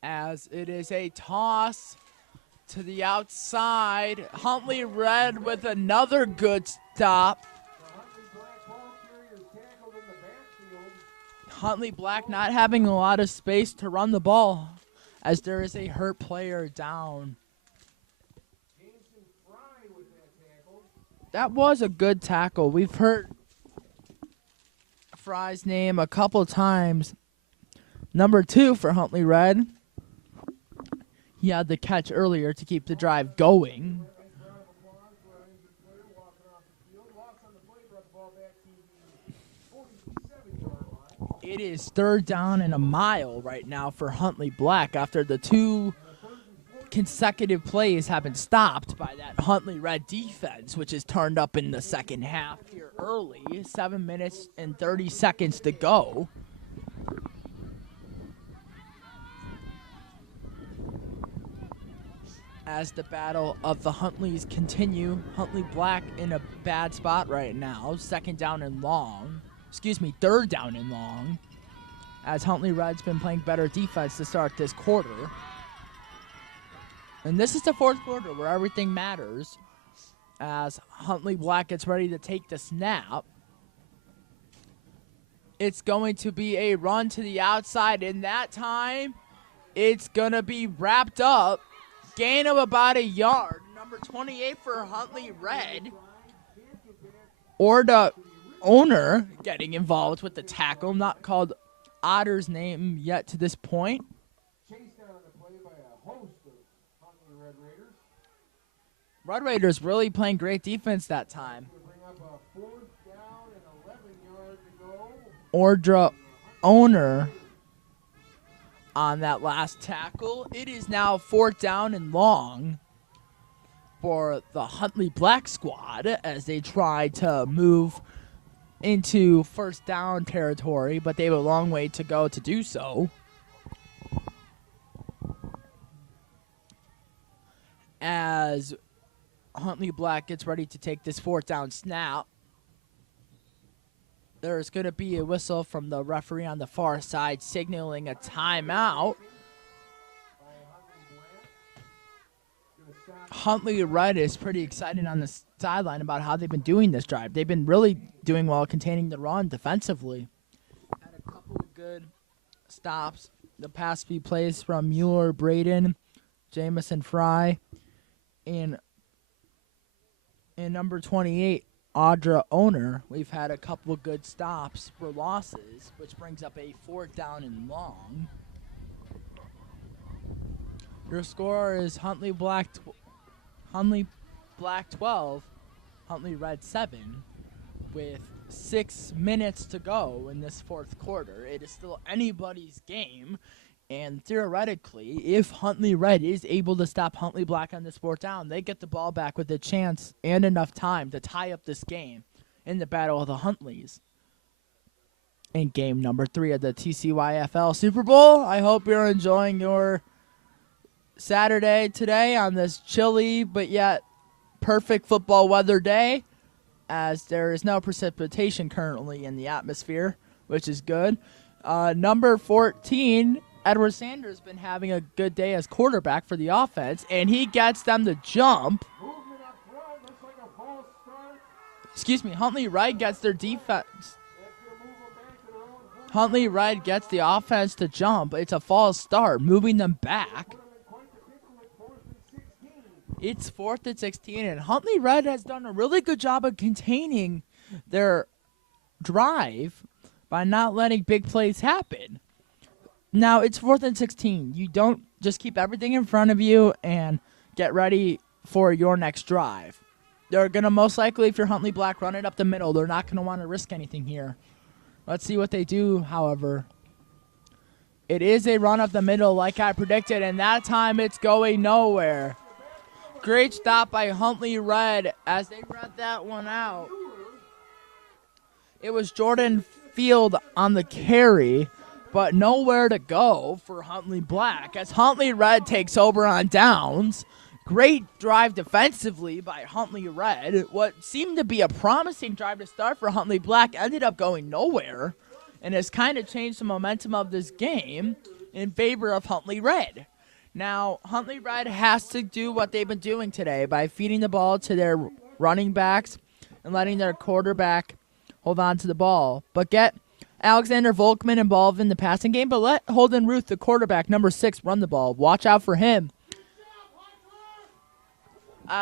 As it is a toss to the outside. Huntley Red with another good stop. Huntley Black not having a lot of space to run the ball as there is a hurt player down. That was a good tackle. We've heard Fry's name a couple times. Number 2 for Huntley Red. He had the catch earlier to keep the drive going. It is 3rd down and a mile right now for Huntley Black after the 2 consecutive plays have been stopped by that Huntley Red defense, which is turned up in the second half here early. 7 minutes and 30 seconds to go. As the battle of the Huntleys continue, Huntley Black in a bad spot right now. 2nd down and long. 3rd down and long. As Huntley Red's been playing better defense to start this quarter. And this is the 4th quarter where everything matters. As Huntley Black gets ready to take the snap. It's going to be a run to the outside. And that time, it's going to be wrapped up. Gain of about a yard. Number 28 for Huntley Red. Or the owner getting involved with the tackle. Not called Otter's name yet to this point. Chased down the play by a host of Huntley Red Raiders. Red Raiders really playing great defense that time. Bring up a 4th down and 11 yards to go. Ordra owner on that last tackle. It is now 4th down and long for the Huntley Black squad as they try to move into 1st down territory, but they have a long way to go to do so. As Huntley Black gets ready to take this 4th down snap, there's going to be a whistle from the referee on the far side signaling a timeout. Huntley Red is pretty excited on the sideline about how they've been doing this drive. They've been really doing well containing the run defensively. Had a couple of good stops the past few plays from Mueller, Braden, Jamison Fry, and number 28, Audra Owner. We've had a couple of good stops for losses, which brings up a 4th down and long. Your score is Huntley Black 12, Huntley Red 7, with 6 minutes to go in this 4th quarter. It is still anybody's game, and theoretically, if Huntley Red is able to stop Huntley Black on this 4th down, they get the ball back with a chance and enough time to tie up this game in the Battle of the Huntleys. In game number 3 of the TCYFL Super Bowl, I hope you're enjoying your Saturday today on this chilly but yet perfect football weather day, as there is no precipitation currently in the atmosphere, which is good. Number 14, Edward Sanders, has been having a good day as quarterback for the offense, and he gets them to jump. Movement up front, looks like a false start. Huntley Red gets their defense. That's gonna move them back to their own 40. Huntley Red gets the offense to jump. It's a false start, moving them back. It's 4th and 16, and Huntley Red has done a really good job of containing their drive by not letting big plays happen. Now, it's 4th and 16. You don't just keep everything in front of you and get ready for your next drive. They're going to most likely, if you're Huntley Black, run it up the middle. They're not going to want to risk anything here. Let's see what they do, however. It is a run up the middle like I predicted, and that time it's going nowhere. Great stop by Huntley Red as they read that one out. It was Jordan Field on the carry, but nowhere to go for Huntley Black as Huntley Red takes over on downs. Great drive defensively by Huntley Red. What seemed to be a promising drive to start for Huntley Black ended up going nowhere and has kind of changed the momentum of this game in favor of Huntley Red. Now, Huntley Red has to do what they've been doing today by feeding the ball to their running backs and letting their quarterback hold on to the ball. But get Alexander Volkman involved in the passing game, but let Holden Ruth, the quarterback, number 6, run the ball. Watch out for him.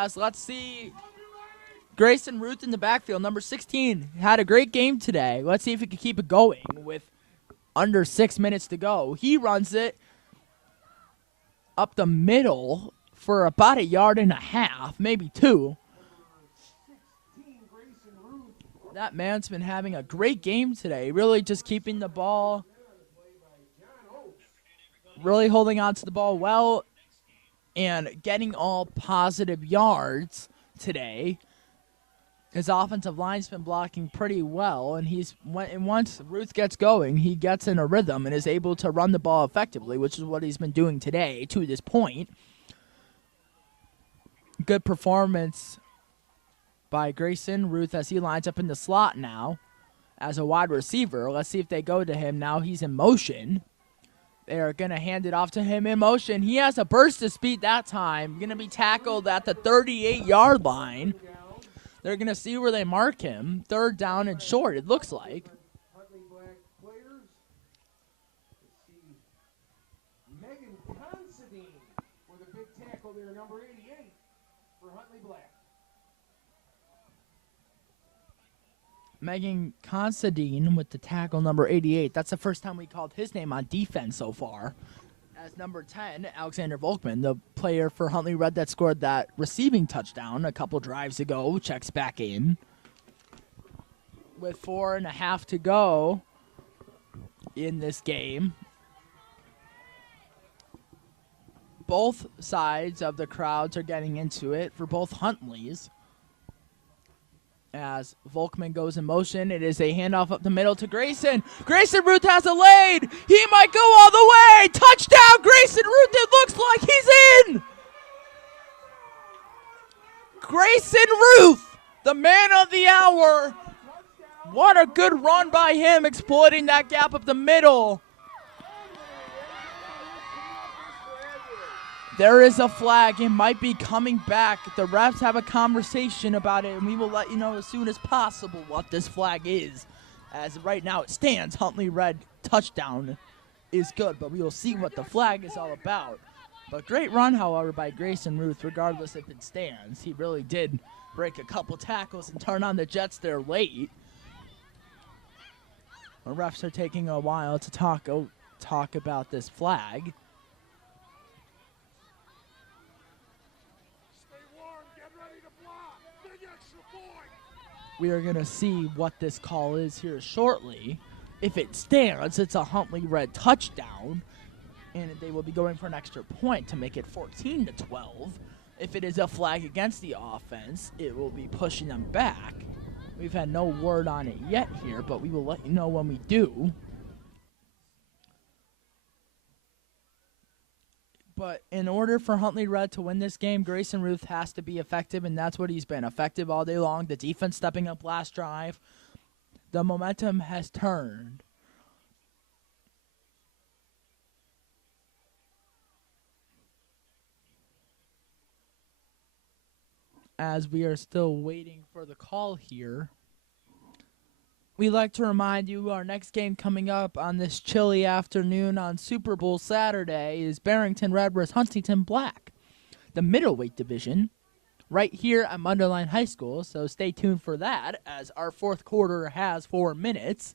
So let's see Grayson Ruth in the backfield, number 16, had a great game today. Let's see if he can keep it going with under 6 minutes to go. He runs it up the middle for about 1.5 yards, maybe 2. That man's been having a great game today, really just keeping the ball, really holding on to the ball well, and getting all positive yards today. His offensive line's been blocking pretty well, and once Ruth gets going, he gets in a rhythm and is able to run the ball effectively, which is what he's been doing today to this point. Good performance by Grayson Ruth as he lines up in the slot now as a wide receiver. Let's see if they go to him now. He's in motion. They are going to hand it off to him in motion. He has a burst of speed that time. Going to be tackled at the 38-yard line. They're going to see where they mark him. 3rd down and short, it looks like. Huntley Black players. Let's see. Megan Considine with a big tackle there, number 88 for Huntley Black. Megan Considine with the tackle, number 88. That's the first time we called his name on defense so far. As number 10, Alexander Volkman, the player for Huntley Red that scored that receiving touchdown a couple drives ago, checks back in. With 4.5 to go in this game. Both sides of the crowds are getting into it for both Huntleys. As Volkman goes in motion, it is a handoff up the middle to Grayson. Grayson Ruth has a lead. He might go all the way. Touchdown, Grayson Ruth. It looks like he's in. Grayson Ruth, the man of the hour. What a good run by him, exploiting that gap up the middle. There is a flag. It might be coming back. The refs have a conversation about it, and we will let you know as soon as possible what this flag is. As right now it stands, Huntley Red touchdown is good, but we will see what the flag is all about. But great run, however, by Grayson Ruth, regardless if it stands. He really did break a couple tackles and turn on the Jets there late. The refs are taking a while to talk about this flag. We are going to see what this call is here shortly. If it stands, it's a Huntley Red touchdown, and they will be going for an extra point to make it 14-12. If it is a flag against the offense, it will be pushing them back. We've had no word on it yet here, but we will let you know when we do. But in order for Huntley Red to win this game, Grayson Ruth has to be effective, and that's what he's been. Effective all day long. The defense stepping up last drive. The momentum has turned. As we are still waiting for the call here, we'd like to remind you our next game coming up on this chilly afternoon on Super Bowl Saturday is Barrington Red vs. Huntington Black, the middleweight division, right here at Mundelein High School. So stay tuned for that, as our fourth quarter has 4 minutes.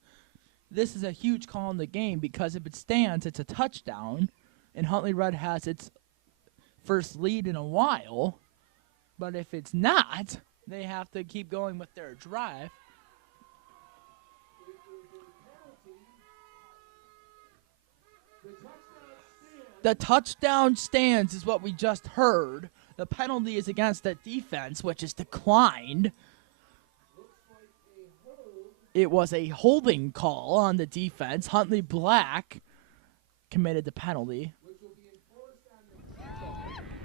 This is a huge call in the game because if it stands, it's a touchdown, and Huntley Red has its first lead in a while. But if it's not, they have to keep going with their drive. The touchdown stands is what we just heard. The penalty is against the defense, which is declined. It was a holding call on the defense. Huntley Black committed the penalty.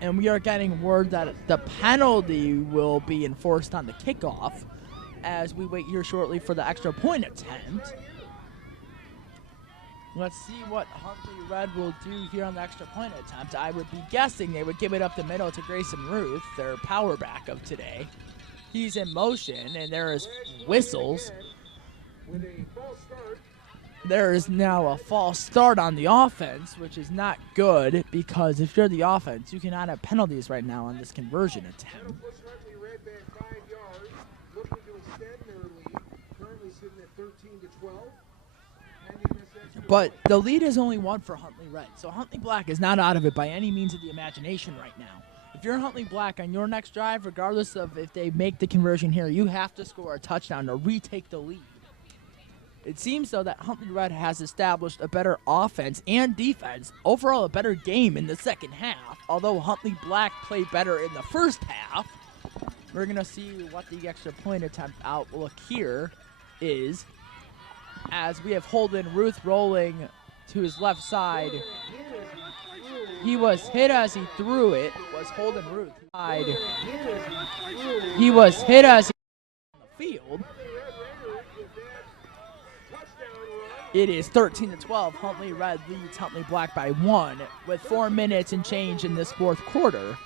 And we are getting word that the penalty will be enforced on the kickoff as we wait here shortly for the extra point attempt. Let's see what Huntley Red will do here on the extra point attempt. I would be guessing they would give it up the middle to Grayson Ruth, their power back of today. He's in motion, and there is whistles. There is now a false start on the offense, which is not good, because if you're the offense, you cannot have penalties right now on this conversion attempt. But the lead is only one for Huntley Red. So Huntley Black is not out of it by any means of the imagination right now. If you're Huntley Black on your next drive, regardless of if they make the conversion here, you have to score a touchdown to retake the lead. It seems, though, that Huntley Red has established a better offense and defense, overall a better game in the second half, although Huntley Black played better in the first half. We're going to see what the extra point attempt outlook here is, as we have Holden Ruth rolling to his left side. He was hit as he threw it, was Holden Ruth. He was hit as he on the field. It is 13-12. Huntley Red leads Huntley Black by 1 with 4 minutes and change in this fourth quarter.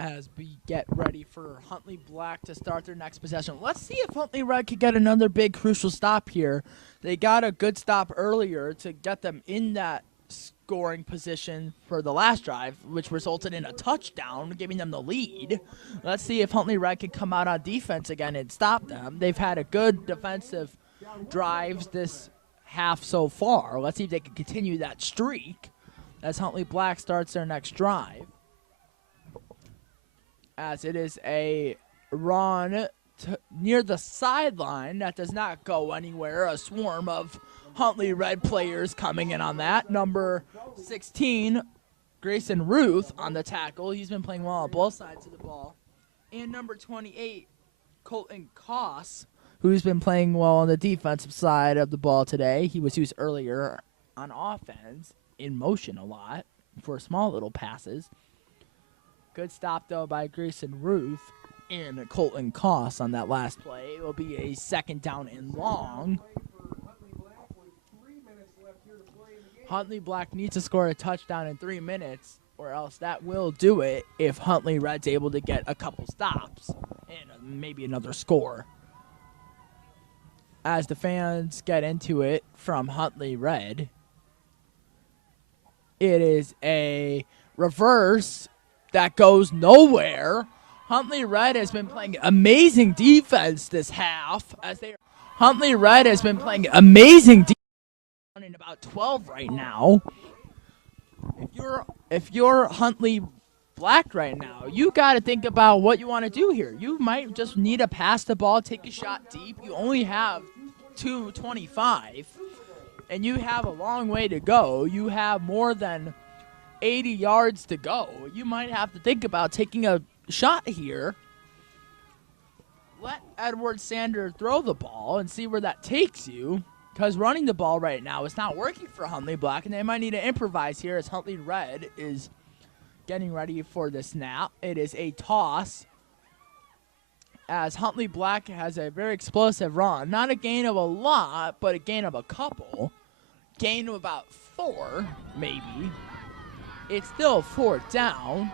As we get ready for Huntley Black to start their next possession. Let's see if Huntley Red could get another big crucial stop here. They got a good stop earlier to get them in that scoring position for the last drive, which resulted in a touchdown, giving them the lead. Let's see if Huntley Red can come out on defense again and stop them. They've had a good defensive drives this half so far. Let's see if they can continue that streak as Huntley Black starts their next drive. As it is a run near the sideline that does not go anywhere. A swarm of Huntley Red players coming in on that. Number 16, Grayson Ruth on the tackle. He's been playing well on both sides of the ball. And number 28, Colton Koss, who's been playing well on the defensive side of the ball today. He was used earlier on offense in motion a lot for small little passes. Good stop, though, by Grayson Ruth and Colton Koss on that last play. It will be a second down and long. Huntley Black needs to score a touchdown in 3 minutes, or else that will do it if Huntley Red's able to get a couple stops and maybe another score. As the fans get into it from Huntley Red, it is a reverse that goes nowhere. Huntley Red has been playing amazing defense this half. Huntley Red has been playing amazing defense in about 12 right now. If you're Huntley Black right now, you got to think about what you want to do here. You might just need to pass the ball, take a shot deep. You only have 2:25, and you have a long way to go. You have more than 80 yards to go. You might have to think about taking a shot here. Let Edward Sander throw the ball and see where that takes you, because running the ball right now is not working for Huntley Black, and they might need to improvise here as Huntley Red is getting ready for the snap. It is a toss as Huntley Black has a very explosive run. Not a gain of a lot, but a gain of a couple. Gain of about 4, maybe. It's still 4th down.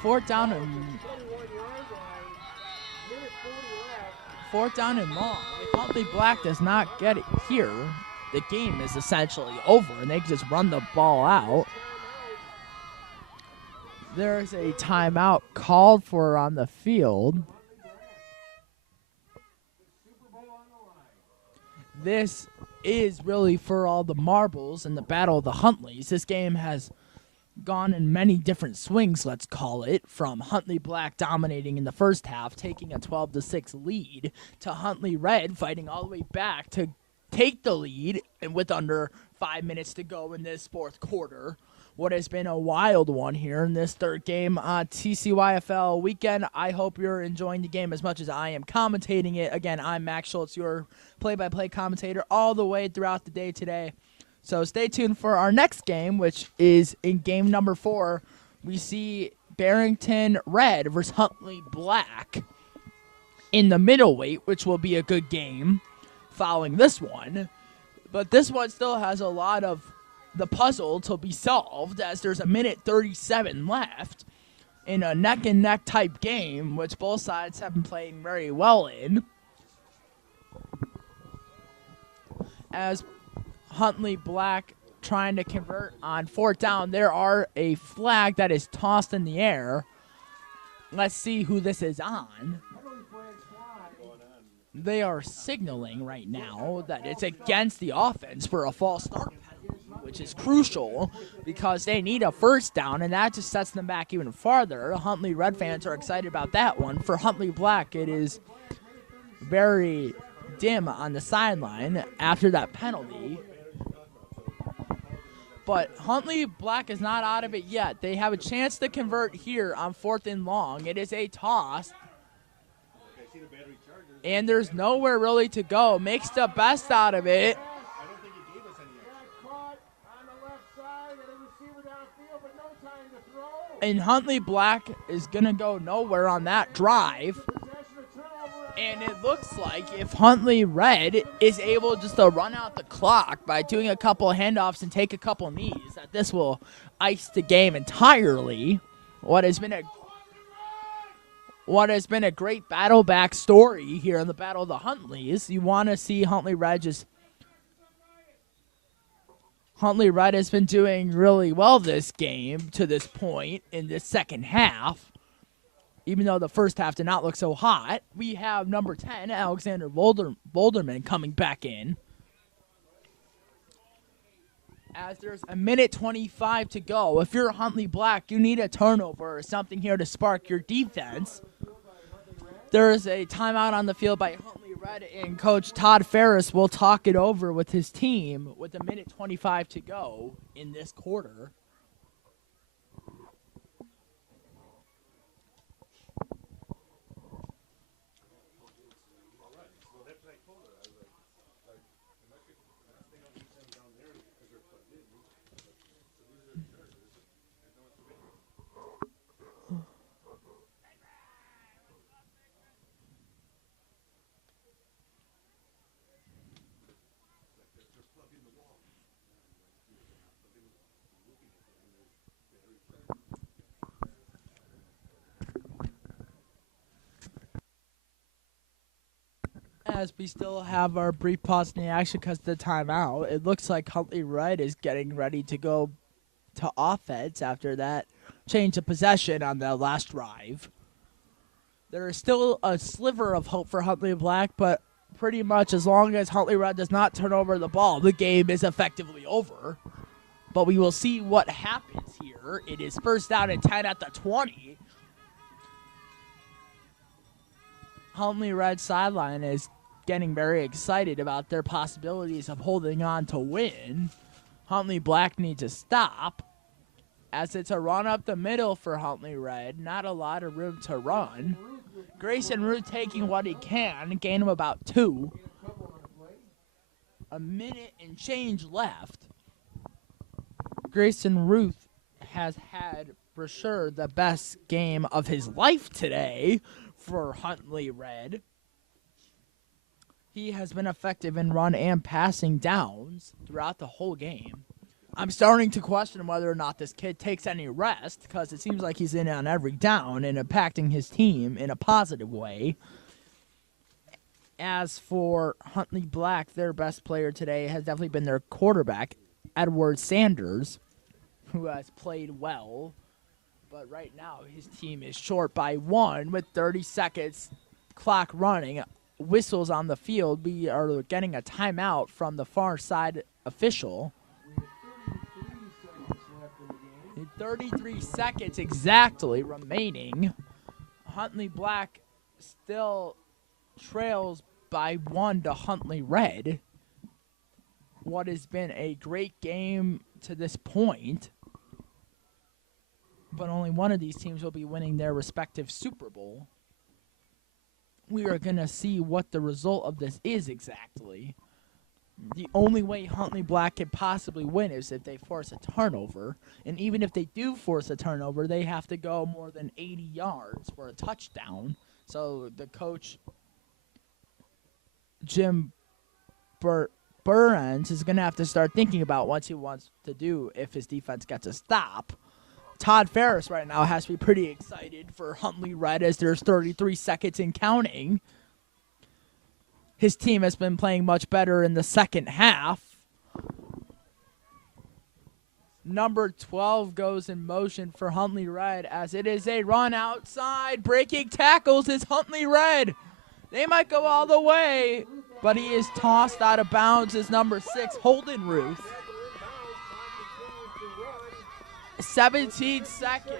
4th down and 4th down and long. If Huntley Black does not get it here, the game is essentially over, and they can just run the ball out. There's a timeout called for on the field. This is really for all the marbles in the Battle of the Huntleys. This game has gone in many different swings, let's call it, from Huntley Black dominating in the first half, taking a 12-6 lead, to Huntley Red fighting all the way back to take the lead, and with under 5 minutes to go in this fourth quarter. What has been a wild one here in this third game on TCYFL weekend. I hope you're enjoying the game as much as I am commentating it. Again, I'm Max Schultz, your play-by-play commentator all the way throughout the day today. So stay tuned for our next game, which is in game number 4. We see Barrington Red versus Huntley Black in the middleweight, which will be a good game following this one. But this one still has a lot of the puzzle to be solved, as there's a minute 37 left. in a neck-and-neck type game, which both sides have been playing very well in. As Huntley Black trying to convert on 4th down, there are a flag that is tossed in the air. Let's see who this is on. They are signaling right now that it's against the offense for a false start penalty, which is crucial because they need a 1st down, and that just sets them back even farther. Huntley Red fans are excited about that one. For Huntley Black, it is very dim on the sideline after that penalty. But Huntley Black is not out of it yet. They have a chance to convert here on 4th and long. It is a toss. And there's nowhere really to go. Makes the best out of it. I don't think he gave us any. Caught on the left side and a receiver downfield, but no time to throw. And Huntley Black is going to go nowhere on that drive. And it looks like if Huntley Red is able just to run out the clock by doing a couple handoffs and take a couple knees, that this will ice the game entirely. What has been a great battle back story here in the Battle of the Huntleys. You want to see Huntley Red just... Huntley Red has been doing really well this game to this point in the second half. Even though the first half did not look so hot. We have number 10, Alexander Boulderman, coming back in. As there's a minute 25 to go. If you're Huntley Black, you need a turnover or something here to spark your defense. There's a timeout on the field by Huntley Red, and Coach Todd Ferris will talk it over with his team with a minute 25 to go in this quarter. As we still have our brief pause in the action because of the timeout, it looks like Huntley Red is getting ready to go to offense after that change of possession on the last drive. There is still a sliver of hope for Huntley Black, but pretty much as long as Huntley Red does not turn over the ball, the game is effectively over. But we will see what happens here. It is 1st down and 10 at the 20. Huntley Red sideline is getting very excited about their possibilities of holding on to win. Huntley Black needs to stop, as it's a run up the middle for Huntley Red. Not a lot of room to run. Grayson Root taking what he can, gain him about 2. A minute and change left. Grayson Ruth has had, for sure, the best game of his life today for Huntley Red. He has been effective in run and passing downs throughout the whole game. I'm starting to question whether or not this kid takes any rest, because it seems like he's in on every down and impacting his team in a positive way. As for Huntley Black, their best player today has definitely been their quarterback, Edward Sanders, who has played well. But right now, his team is short by 1 with 30 seconds clock running. Whistles on the field. We are getting a timeout from the far side official. 33 seconds exactly remaining. Huntley Black still trails by 1 to Huntley Red. What has been a great game to this point. But only one of these teams will be winning their respective Super Bowl. We are going to see what the result of this is exactly. The only way Huntley Black can possibly win is if they force a turnover. And even if they do force a turnover, they have to go more than 80 yards for a touchdown. So the coach, Jim Burns, is going to have to start thinking about what he wants to do if his defense gets a stop. Todd Ferris right now has to be pretty excited for Huntley Red as there's 33 seconds and counting. His team has been playing much better in the second half. Number 12 goes in motion for Huntley Red as it is a run outside. Breaking tackles is Huntley Red. They might go all the way, but he is tossed out of bounds as number 6, Holden Ruth. 17 seconds.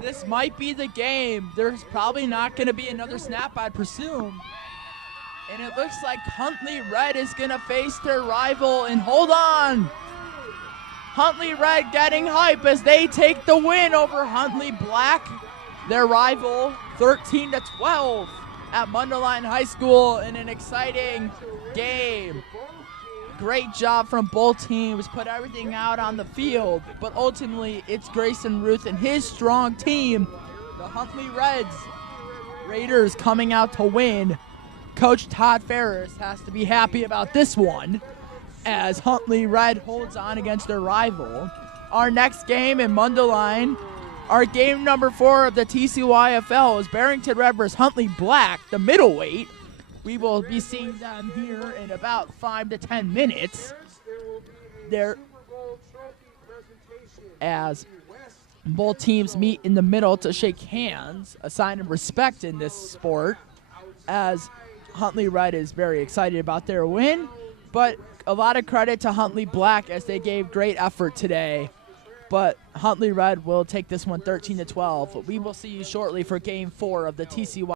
This might be the game. There's probably not going to be another snap, I'd presume. And it looks like Huntley Red is going to face their rival. And hold on. Huntley Red getting hype as they take the win over Huntley Black, their rival, 13-12 at Mundelein High School in an exciting game. Great job from both teams, put everything out on the field, but ultimately it's Grayson Ruth and his strong team, the Huntley Reds. Raiders coming out to win. Coach Todd Ferris has to be happy about this one as Huntley Red holds on against their rival. Our next game in Mundelein, our game number 4 of the TCYFL is Barrington Red versus Huntley Black, the middleweight. We will be seeing them here in about 5 to 10 minutes. There, as both teams meet in the middle to shake hands, a sign of respect in this sport, as Huntley Red is very excited about their win, but a lot of credit to Huntley Black as they gave great effort today. But Huntley Red will take this one 13-12. We will see you shortly for Game 4 of the TCY.